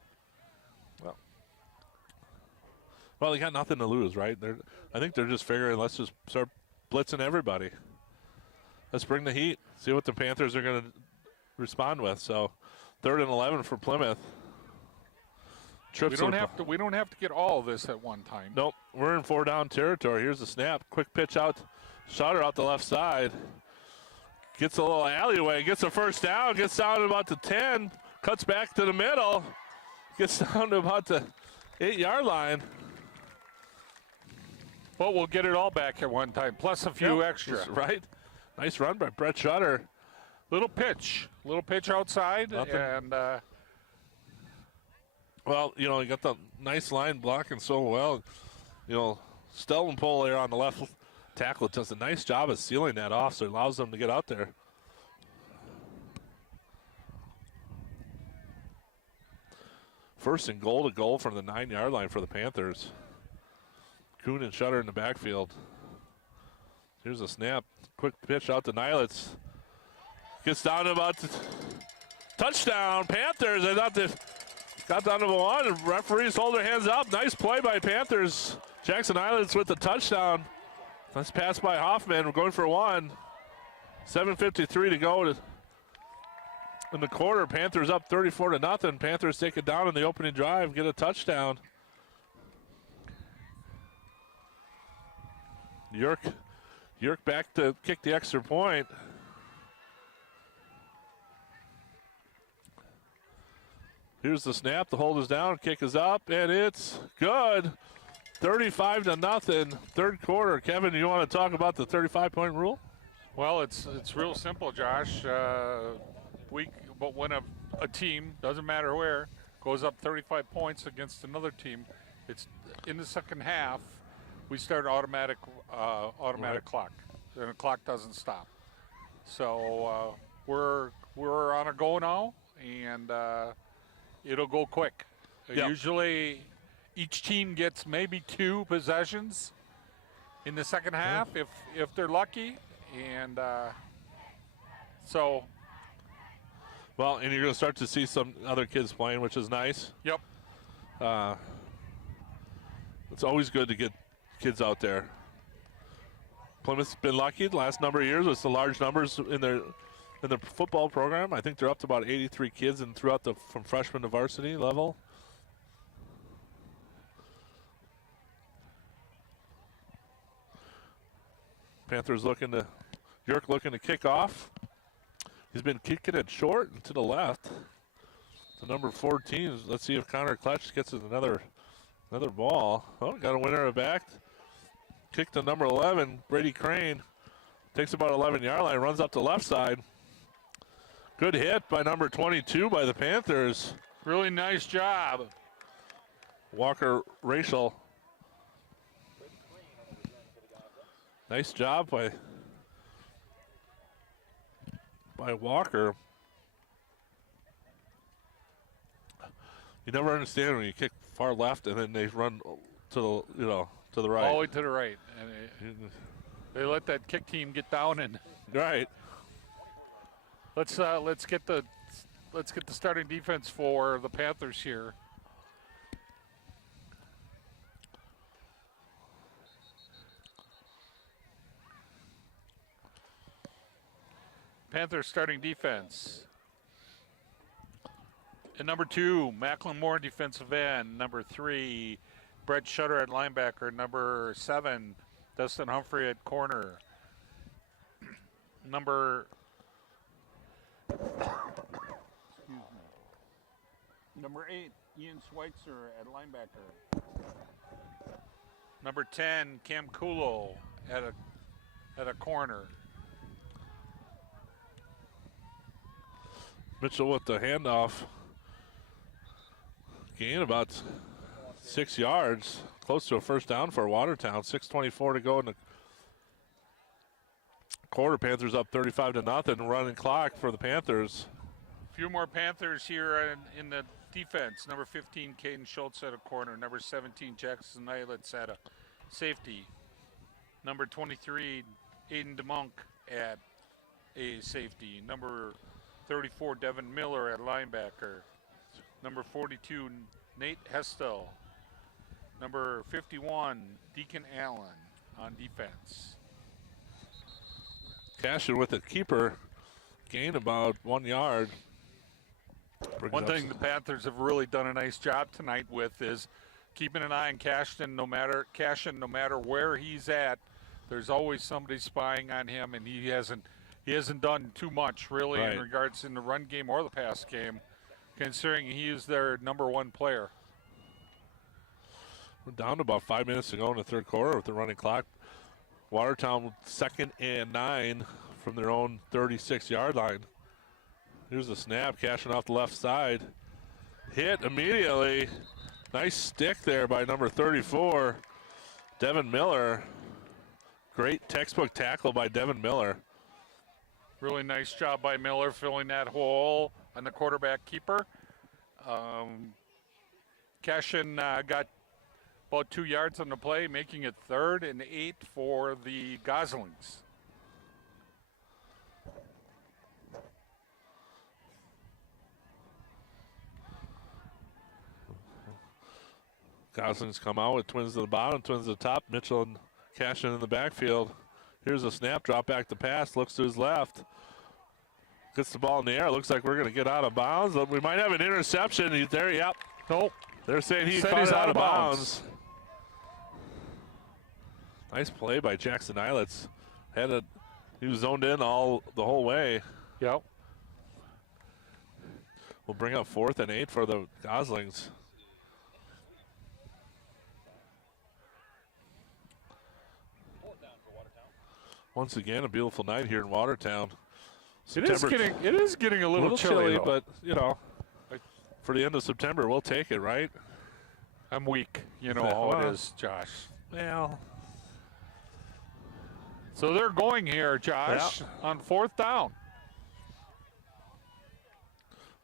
Well, they got nothing to lose, right? I think they're just figuring, let's just start blitzing everybody. Let's bring the heat. See what the Panthers are going to respond with. So, 3rd and 11 for Plymouth. We don't have to get all of this at one time. Nope, we're in 4-down territory. Here's the snap. Quick pitch out. Shutter out the left side. Gets a little alleyway. Gets a first down. Gets down to about the 10. Cuts back to the middle. Gets down to about the 8-yard line. But we'll get it all back at one time, plus a few extra. Right. Nice run by Brett Shutter. Little pitch outside. Nothing. And well, you got the nice line blocking so well. Stellenpole there on the left tackle does a nice job of sealing that off, so it allows them to get out there. First and goal to goal from the 9-yard line for the Panthers. Kuhn and Shutter in the backfield. Here's a snap. Quick pitch out to Nilitz. Gets down to about the touchdown. Panthers. I thought they got down to the 1. Referees hold their hands up. Nice play by Panthers. Jackson Nilitz with the touchdown. Nice pass by Hoffman. We're going for 1. 7:53 to go in the quarter. Panthers up 34-0. Panthers take it down in the opening drive, get a touchdown. York back to kick the extra point. Here's the snap. The hold is down. Kick is up, and it's good. 35-0. Third quarter. Kevin, you want to talk about the 35-point rule? Well, it's real simple, Josh. But when a team, doesn't matter where, goes up 35 points against another team, it's in the second half. We start automatic Right. clock, and the clock doesn't stop. So we're on a go now, and it'll go quick. Yep. Usually, each team gets maybe 2 possessions in the second half, if they're lucky, and so. Well, and you're going to start to see some other kids playing, which is nice. Yep. It's always good to get kids out there. Plymouth's been lucky the last number of years with the large numbers in their football program. I think they're up to about 83 kids and from freshman to varsity level. Panthers York looking to kick off. He's been kicking it short and to the left. To number 14. Let's see if Connor Kletch gets another ball. Oh, got a winner back. Kick to number 11, Brady Crane. Takes about 11-yard line, runs up the left side. Good hit by number 22 by the Panthers. Really nice job. Walker Rachel. Nice job by Walker. You never understand when you kick far left and then they run to the right. All the way to the right. And they let that kick team get down, and right. let's get the starting defense for the Panthers here. Panthers starting defense. And number 2, Macklin Moore, defensive end. Number 3, Brett Shutter at linebacker. Number 7, Dustin Humphrey at corner. Number 8, Ian Schweitzer at linebacker. Number 10, Cam Kulo at a corner. Mitchell with the handoff. Gain about 6 yards, close to a first down for Watertown. 6:24 to go in the quarter. Panthers up 35-0. Running clock for the Panthers. A few more Panthers here in the defense. Number 15, Caden Schultz at a corner. Number 17, Jackson Eilitz at a safety. Number 23, Aiden DeMonk at a safety. Number 34, Devin Miller at linebacker. Number 42, Nate Hestel. Number 51, Deacon Allen on defense. Cashin with a keeper. Gain about 1 yard. One thing the Panthers have really done a nice job tonight with is keeping an eye on Cashin no matter where he's at. There's always somebody spying on him, and he hasn't done too much really in regards in the run game or the pass game, considering he is their number 1 player. We're down to about 5 minutes to go in the third quarter with the running clock. Watertown 2nd and 9 from their own 36-yard line. Here's the snap, Cashin off the left side. Hit immediately. Nice stick there by number 34, Devin Miller. Great textbook tackle by Devin Miller. Really nice job by Miller filling that hole on the quarterback keeper. Cashin got about 2 yards on the play, making it 3rd and 8 for the Goslings. Goslings come out with twins to the bottom, twins to the top. Mitchell and Cashin in the backfield. Here's a snap, drop back to pass, looks to his left. Gets the ball in the air. Looks like we're going to get out of bounds. We might have an interception. He's there, yep. Nope. They're saying he's out of bounds. Nice play by Jackson Eilitz. He was zoned in the whole way. Yep. We'll bring up 4th and 8 for the Goslings. Once again, a beautiful night here in Watertown. It is getting a little chilly, but you know, for the end of September, we'll take it, right? I'm weak. You know how it is, Josh. Well, so they're going here, Josh, on 4th down.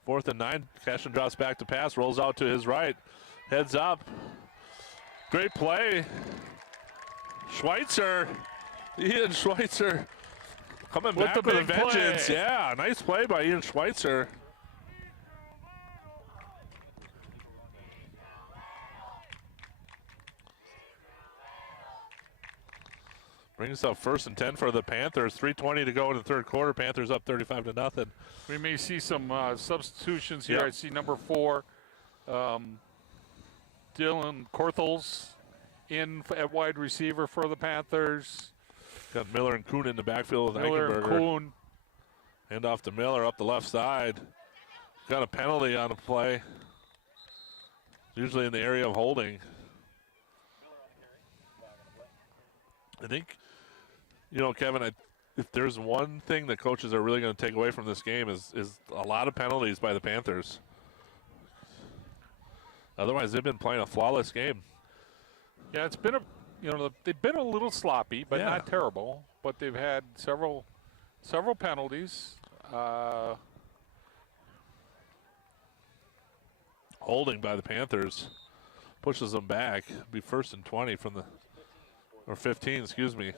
4th and 9. Cashin drops back to pass, rolls out to his right, heads up. Great play. Schweitzer, Ian Schweitzer, coming back with a vengeance. Play. Yeah, nice play by Ian Schweitzer. Brings up 1st and 10 for the Panthers. 3:20 to go in the third quarter. Panthers up 35-0. We may see some substitutions here. Yep. I see number 4, Dylan Korthels in at wide receiver for the Panthers. Got Miller and Kuhn in the backfield with Miller and Eichenberger. Kuhn. Hand off to Miller up the left side. Got a penalty on the play. Usually in the area of holding. I think, you know, Kevin, if there's one thing that coaches are really going to take away from this game is a lot of penalties by the Panthers. Otherwise, they've been playing a flawless game. Yeah, it's been they've been a little sloppy, but not terrible. But they've had several penalties. Holding by the Panthers pushes them back. Be 1st and 20 from the, or 15, excuse me.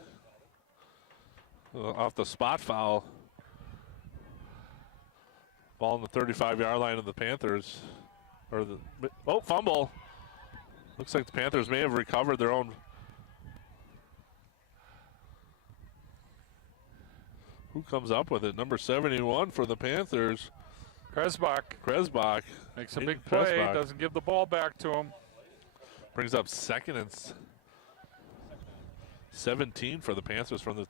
Off the spot foul. Ball on the 35-yard line of the Panthers. Fumble. Looks like the Panthers may have recovered their own. Who comes up with it? Number 71 for the Panthers. Kresbach makes a big play, doesn't give the ball back to him. Brings up 2nd and 17 for the Panthers from the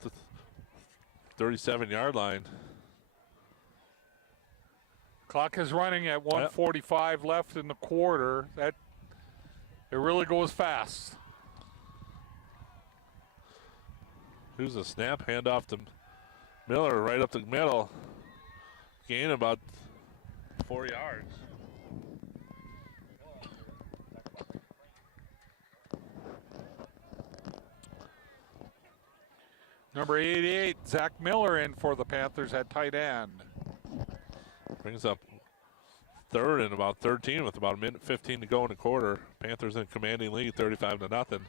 37-yard line. Clock is running at 1:45 left in the quarter. It really goes fast. Here's a snap, handoff to Miller right up the middle. Gain about 4 yards. Number 88, Zach Miller in for the Panthers at tight end. Brings up 3rd and about 13 with about a minute 15 to go in the quarter. Panthers in commanding lead, 35-0.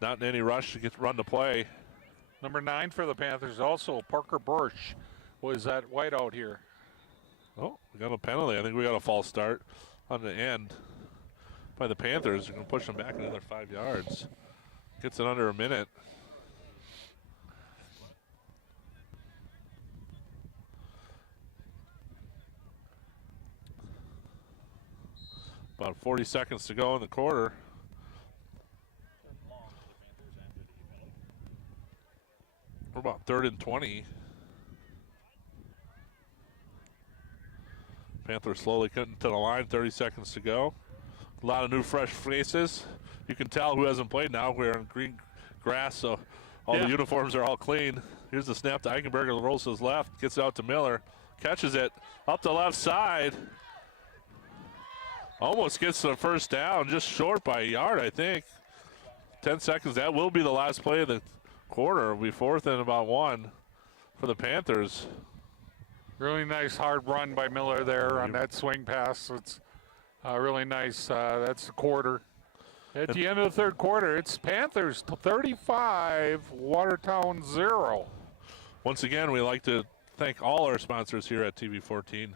Not in any rush to run the play. Number 9 for the Panthers also, Parker Burch, was that white out here. Oh, we got a penalty. I think we got a false start on the end by the Panthers. They're going to push them back another 5 yards. Gets it under a minute. About 40 seconds to go in the quarter. We're about 3rd and 20. Panthers slowly cutting to the line, 30 seconds to go. A lot of new fresh faces. You can tell who hasn't played now. We're on green grass, so all the uniforms are all clean. Here's the snap to Eichenberger, rolls to his left, gets it out to Miller, catches it up the left side. Almost gets to the first down, just short by a yard, I think. 10 seconds, that will be the last play of the quarter. It'll be 4th and about 1 for the Panthers. Really nice hard run by Miller there on that swing pass. It's really nice. That's the quarter. At the end of the 3rd quarter, it's Panthers 35, Watertown 0. Once again, we'd like to thank all our sponsors here at TV14.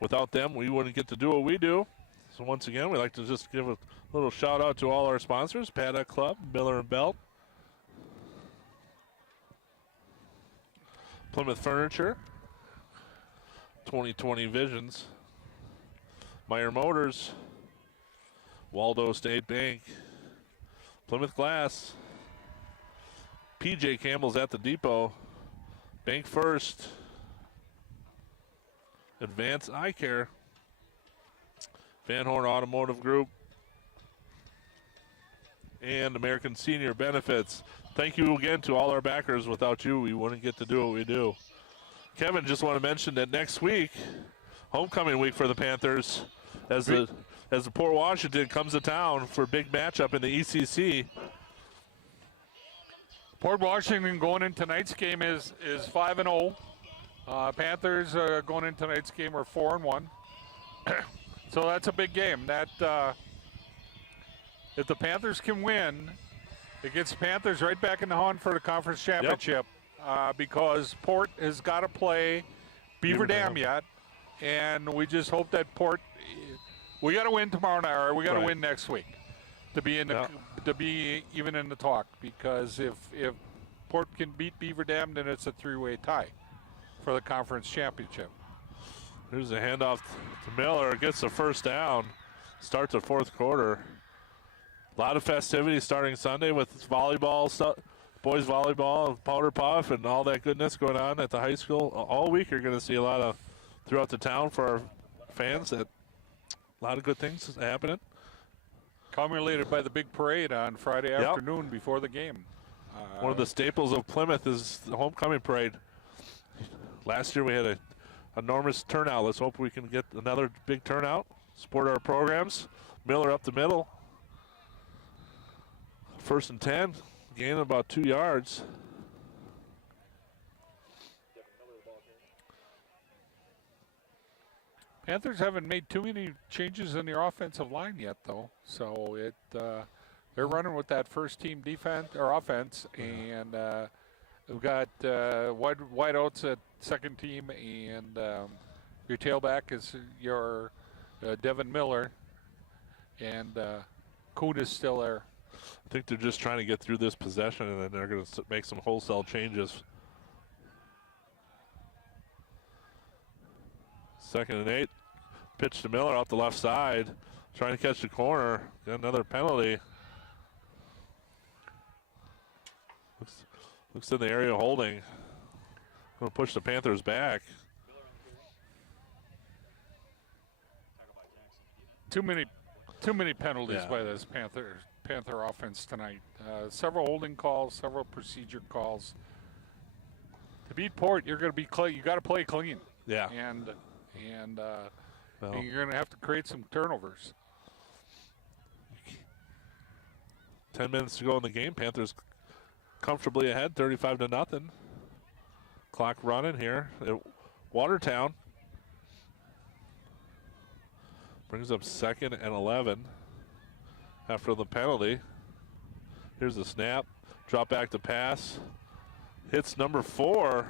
Without them, we wouldn't get to do what we do. So once again, we'd like to just give a little shout out to all our sponsors, Paddock Club, Miller & Belt, Plymouth Furniture, 2020 Visions, Meyer Motors, Waldo State Bank, Plymouth Glass, PJ Campbell's at the Depot, Bank First, Advanced Eye Care, Van Horn Automotive Group, and American Senior Benefits. Thank you again to all our backers. Without you, we wouldn't get to do what we do. Kevin, just want to mention that next week, homecoming week for the Panthers, as the Port Washington comes to town for a big matchup in the ECC. Port Washington going in tonight's game is 5-0. Panthers going in tonight's game are 4-1. So that's a big game. That if the Panthers can win, it gets Panthers right back in the hunt for the conference championship. Because Port has got to play Beaver Dam yet, and we just hope that Port. We got to win tomorrow night, or we got to win next week to be in the to be even in the talk. Because if Port can beat Beaver Dam, then it's a 3-way tie for the conference championship. Here's a handoff to Miller. Gets the first down. Starts the 4th quarter. A lot of festivities starting Sunday with volleyball, boys volleyball, powder puff, and all that goodness going on at the high school. All week you're going to see a lot of throughout the town for our fans. A lot of good things happening. Culminated by the big parade on Friday afternoon before the game. One of the staples of Plymouth is the homecoming parade. Last year we had an enormous turnout. Let's hope we can get another big turnout, support our programs. Miller up the middle. 1st and 10, gain about 2 yards. Panthers haven't made too many changes in their offensive line yet, though. So they're running with that first team defense or offense, and we've got wideouts at second team, and your tailback is your Devin Miller, and Kuhn is still there. I think they're just trying to get through this possession, and then they're going to make some wholesale changes. 2nd and 8. Pitch to Miller out the left side. Trying to catch the corner. Got another penalty. Looks in the area holding. Going to push the Panthers back. Too many penalties by this Panther offense tonight. Several holding calls, several procedure calls. To beat Port, you're going to be you got to play clean. Yeah. And you're going to have to create some turnovers. 10 minutes to go in the game. Panthers comfortably ahead, 35-0. Clock running here at Watertown. Brings up 2nd and 11 after the penalty. Here's the snap. Drop back to pass. Hits number 4.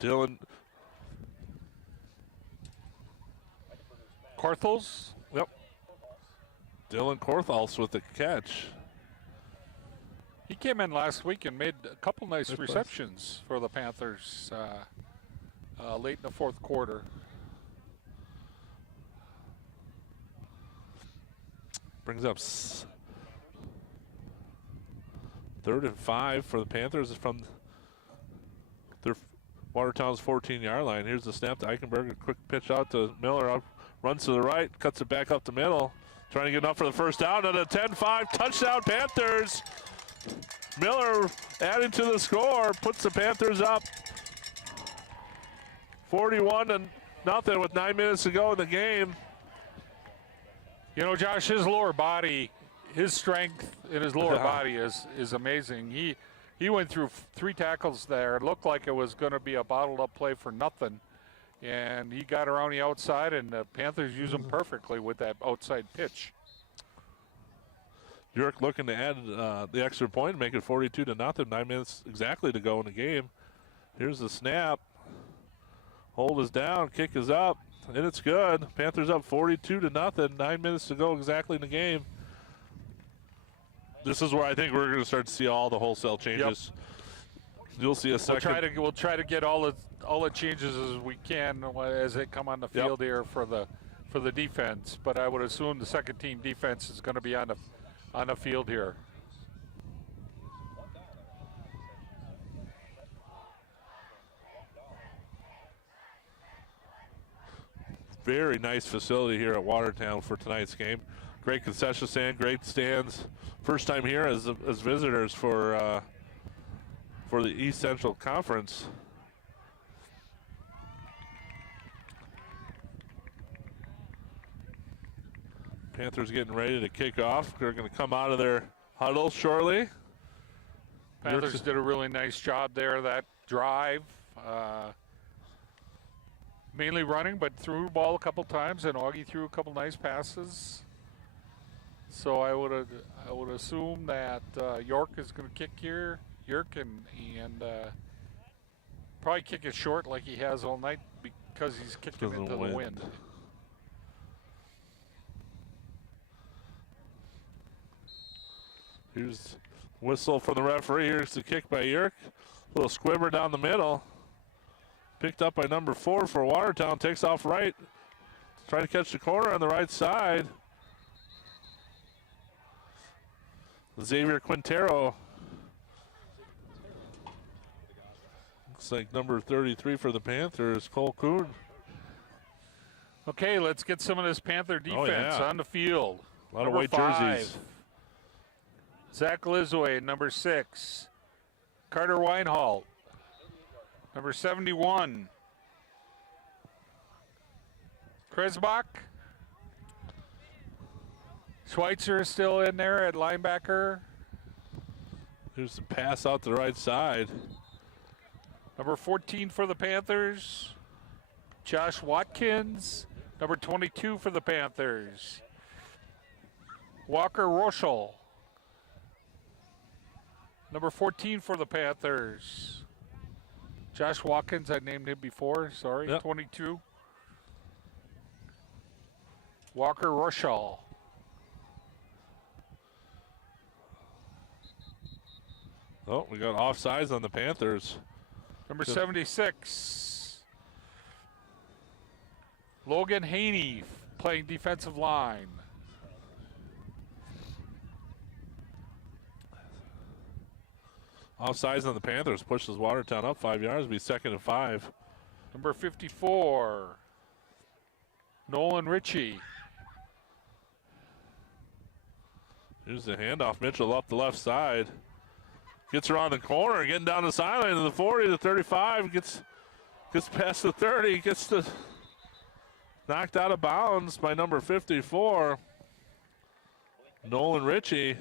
Dylan Korthals? Yep. Dylan Korthals with the catch. He came in last week and made a couple nice receptions for the Panthers late in the 4th quarter. Brings up 3rd and 5 for the Panthers from their Watertown's 14-yard line. Here's the snap to Eichenberg. A quick pitch out to Miller. Runs to the right, cuts it back up the middle. Trying to get enough for the first down. And a 10-5 touchdown Panthers. Miller adding to the score, puts the Panthers up 41-0 with 9 minutes to go in the game. You know, Josh, his lower body, his strength in his lower body is amazing. He went through 3 tackles there. It looked like it was going to be a bottled up play for nothing. And he got around the outside, and the Panthers use him perfectly with that outside pitch. York looking to add the extra point, make it 42-0. 9 minutes exactly to go in the game. Here's the snap. Hold is down, kick is up, and it's good. Panthers up 42-0. 9 minutes to go exactly in the game. This is where I think we're going to start to see all the wholesale changes. Yep. You'll see a second. We'll try to get all the changes as we can as they come on the field here for the defense. But I would assume the second team defense is going to be on the field here. Very nice facility here at Watertown for tonight's game. Great concession stand, great stands. First time here as visitors for the East Central Conference. Panthers getting ready to kick off. They're going to come out of their huddle shortly. Panthers did a really nice job there, that drive. Mainly running, but threw the ball a couple times, and Augie threw a couple nice passes. So I would assume that York is going to kick here. York and probably kick it short like he has all night because he's kicking into the wind. Here's whistle from the referee. Here's the kick by York. Little squibber down the middle. Picked up by number 4 for Watertown. Takes off right. Trying to catch the corner on the right side. Xavier Quintero. Looks like number 33 for the Panthers, Cole Kuhn. Okay, let's get some of this Panther defense on the field. A lot of white jerseys. Zach Lizway, number 6. Carter Weinhold, number 71. Kresbach. Schweitzer is still in there at linebacker. Here's the pass out to the right side. Number 14 for the Panthers, Josh Watkins. Number 22 for the Panthers, Walker Rochel. Number 14 for the Panthers, Josh Watkins. I named him before, sorry. Yep. 22. Walker Rochel. Oh, we got offsides on the Panthers. Number 76. Logan Haney playing defensive line. Offsides on the Panthers pushes Watertown up 5 yards. Be 2nd and 5. Number 54. Nolan Ritchie. Here's the handoff. Mitchell up the left side. Gets around the corner, getting down the sideline to the 40 to 35. Gets past the 30. Gets knocked out of bounds by number 54. Nolan Ritchie.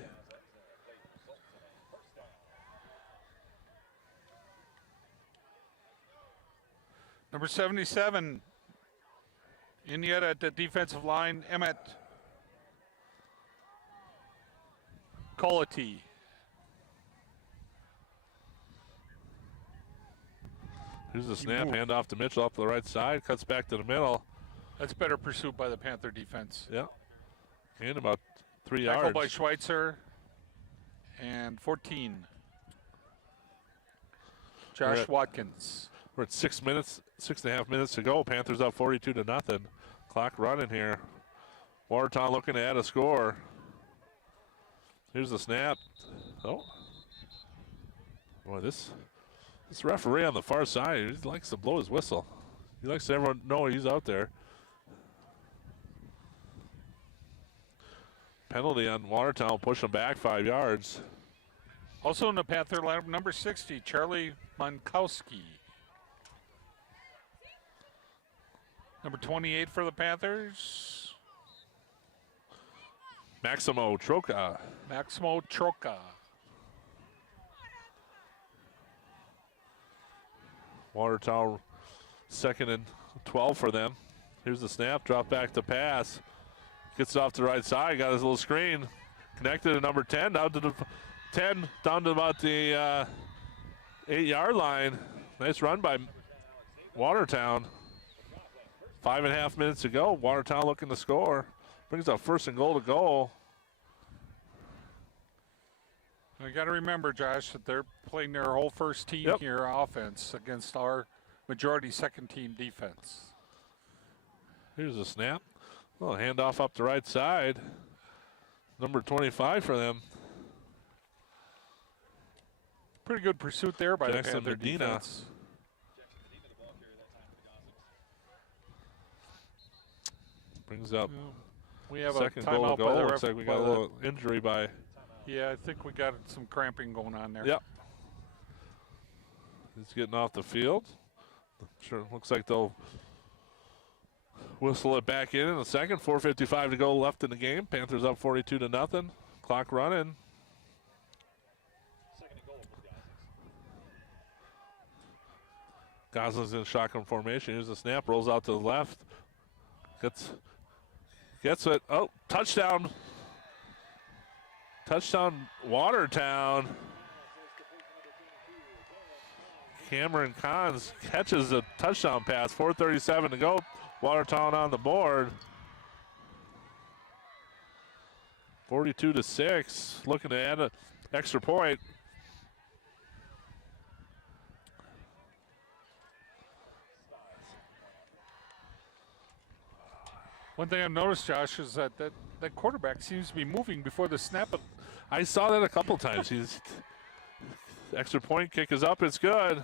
Number 77. In yet at the defensive line, Emmett Colity. Here's the snap, handoff to Mitchell up the right side, cuts back to the middle. That's better pursuit by the Panther defense. Yeah. And about 3 Tackle yards. by Schweitzer. And 14. Josh Watkins. We're at 6.5 minutes to go. Panthers up 42 to nothing. Clock running here. Watertown looking to add a score. Here's the snap. Oh. Boy, this referee on the far side, he likes to blow his whistle. He likes to everyone know he's out there. Penalty on Watertown, push them back 5 yards. Also in the Panther lineup, number 60, Charlie Monkowski. Number 28 for the Panthers. Maximo Troca. Maximo Troca. Watertown 2nd and 12 for them. Here's the snap, drop back to pass. Gets it off the right side, got his little screen. Connected to number 10, down to the 10, down to about the 8-yard line. Nice run by Watertown. 5.5 minutes to go. Watertown looking to score. Brings up 1st and goal to goal. You got to remember, Josh, that they're playing their whole first team here offense against our majority second team defense. Here's a snap. Well, handoff up the right side. Number 25 for them. Pretty good pursuit there by Jackson the Panther Medina. defense. Brings up We have a 2nd goal timeout to by goal. the Looks like we got a little injury by. Yeah, I think we got some cramping going on there. Yep. He's getting off the field. Sure, looks like they'll whistle it back in a second. 4:55 to go left in the game. Panthers up 42 to nothing. Clock running. Goslings in shotgun formation. Here's the snap. Rolls out to the left. Gets it. Oh, touchdown. Touchdown, Watertown. Cameron Kahns catches a touchdown pass. 4:37 to go. Watertown on the board. 42 to 6. Looking to add an extra point. One thing I've noticed, Josh, is that quarterback seems to be moving before the snap. I saw that a couple times. Extra point kick is up. It's good.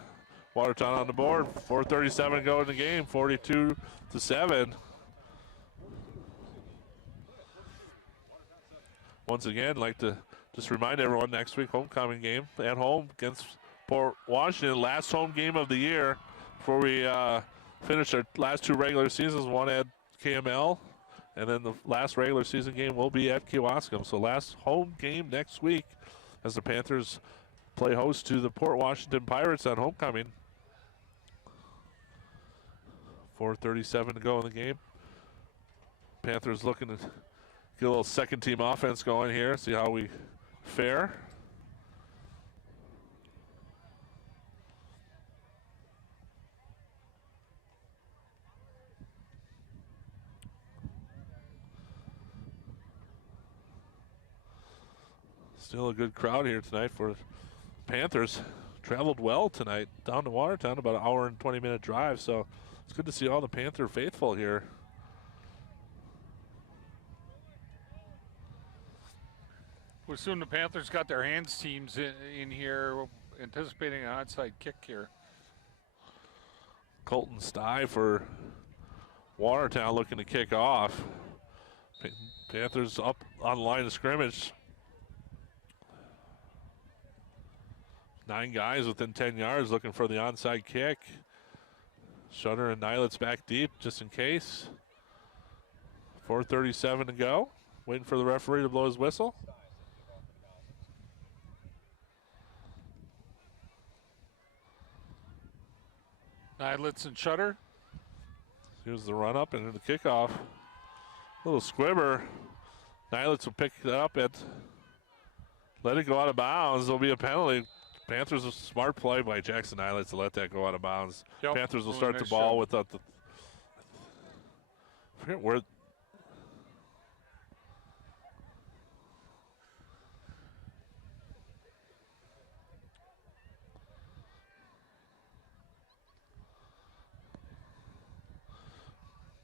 Watertown on the board. 4:37 to go in the game. 42 to 7. Once again, like to just remind everyone, next week homecoming game at home against Port Washington. Last home game of the year before we finish our last 2 regular seasons. One at KML, and then the last regular season game will be at Kewaskum. So last home game next week as the Panthers play host to the Port Washington Pirates on homecoming. 4:37 to go in the game. Panthers looking to get a little second team offense going here, see how we fare. Still a good crowd here tonight for Panthers traveled well tonight down to Watertown, about an hour and 20-minute drive. So it's good to see all the Panther faithful here. Well, soon the Panthers got their hands teams in here, anticipating an onside kick here. Colton Stye for Watertown looking to kick off. Panthers up on the line of scrimmage. 9 guys within 10 yards looking for the onside kick. Shutter and Nylitz back deep just in case. 4:37 to go. Waiting for the referee to blow his whistle. Nylitz and Shutter. Here's the run up and the kickoff. Little squibber. Nylitz will pick it up and let it go out of bounds. There'll be a penalty. Panthers, a smart play by Jackson Nylitz to let that go out of bounds. Yep. Panthers will Really start nice the ball shot. without the. I forget where.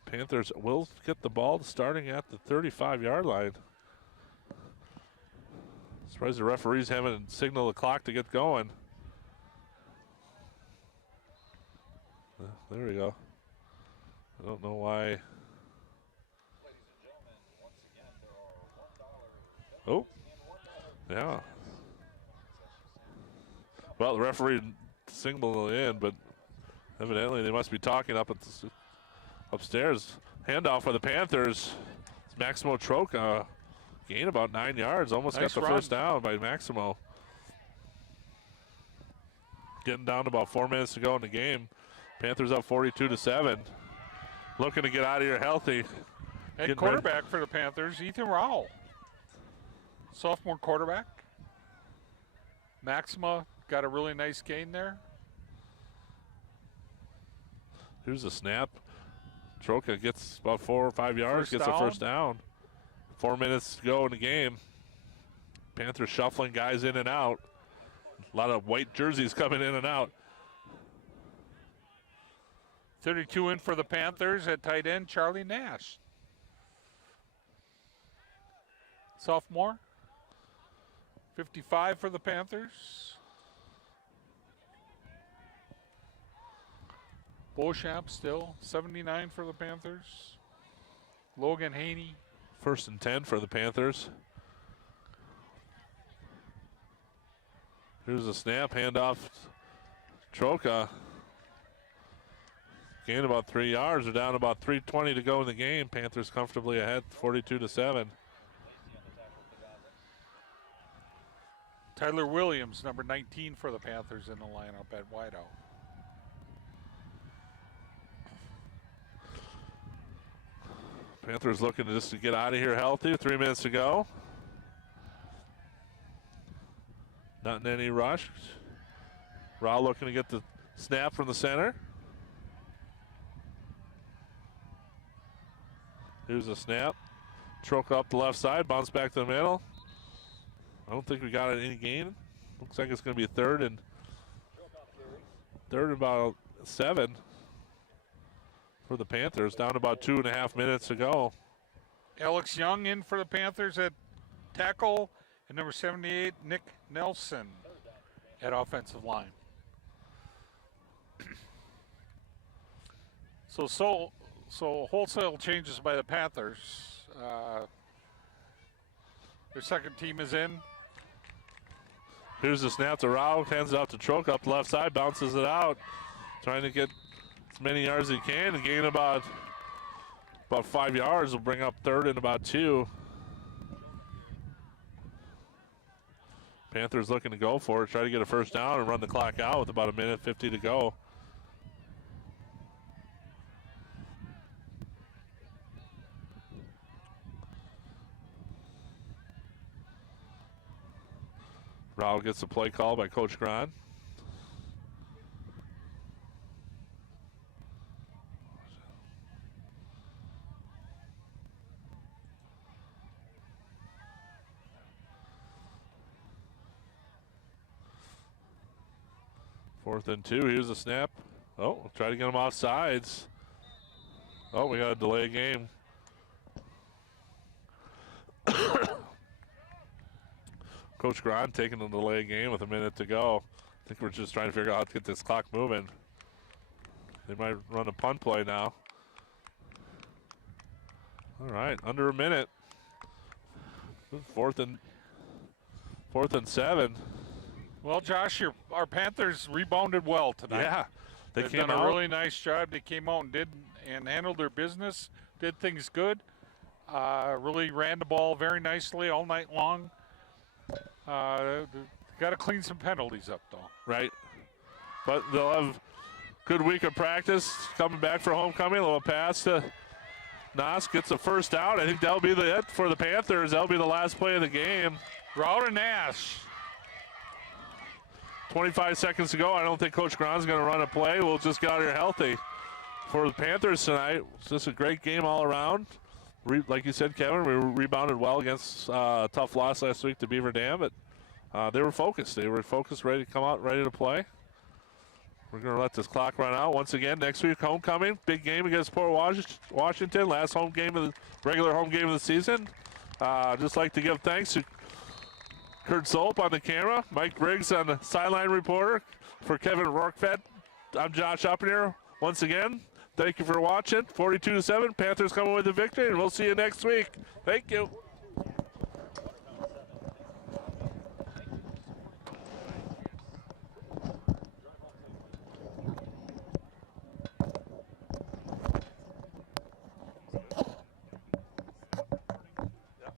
Panthers will get the ball starting at the 35-yard line. Surprised the referees haven't signaled the clock to get going. There we go. I don't know why. Oh, yeah. Well, the referee signaled it in, but evidently they must be talking up at the upstairs. Handoff for the Panthers. It's Maximo Troca. Gain about 9 yards. Almost Nice got the run. first down by Maximo. Getting down to about 4 minutes to go in the game. Panthers up 42-7. Looking to get out of here healthy. And Getting quarterback for the Panthers, Ethan Rowell. Sophomore quarterback. Maxima got a really nice gain there. Here's a snap. Troca gets about 4 or 5 yards, First gets down. a first down. 4 minutes to go in the game. Panthers shuffling guys in and out. A lot of white jerseys coming in and out. 32 in for the Panthers at tight end, Charlie Nash. Sophomore. 55 for the Panthers. Beauchamp still, 79 for the Panthers. Logan Haney. 1st and 10 for the Panthers. Here's a snap, handoff. Troca. Gain about 3 yards. They're down about 3:20 to go in the game. Panthers comfortably ahead, 42-7. Tyler Williams, number 19 for the Panthers in the lineup at wideout. Panthers looking just to get out of here healthy. 3 minutes to go. Not in any rush. Rao looking to get the snap from the center. Here's a snap. Troca up the left side, bounce back to the middle. I don't think we got any gain. Looks like it's going to be a third and about 7 for the Panthers. Down about 2.5 minutes to go. Alex Young in for the Panthers at tackle, and number 78, Nick Nelson at offensive line. So wholesale changes by the Panthers. Their second team is in. Here's the snap to Rao, hands it out to Troca up the left side, bounces it out. Trying to get as many yards as he can and gain about 5 yards. Will bring up 3rd and about 2. Panthers looking to go for it, try to get a first down and run the clock out with about 1:50 to go. Rao gets the play call by Coach Gran. 4th and 2. Here's a snap. Oh, try to get him off sides. Oh, we got to delay a game. Coach Grant taking the delay game with a minute to go. I think we're just trying to figure out how to get this clock moving. They might run a punt play now. All right, under a minute. 4th and 7. Well, Josh, our Panthers rebounded well tonight. Yeah, They've done a really nice job. They came out and handled their business, did things good. Really ran the ball very nicely all night long. Got to clean some penalties up, though. Right, but they'll have good week of practice coming back for homecoming. A little pass to Nas, gets a first down. I think that'll be it for the Panthers. That'll be the last play of the game. Route to Nash. 25 seconds to go. I don't think Coach Gron's going to run a play. We'll just get out here healthy. For the Panthers tonight, it's just a great game all around. Like you said, Kevin, we rebounded well against a tough loss last week to Beaver Dam, but they were focused. They were focused, ready to come out, ready to play. We're going to let this clock run out. Once again, next week, homecoming. Big game against Port Washington. Last regular home game of the season. Just like to give thanks to Kurt Solp on the camera, Mike Briggs on the sideline reporter. For Kevin Rourkefed, I'm Josh Oppenheimer. Once again, thank you for watching. 42-7, Panthers coming with the victory, and we'll see you next week. Thank you.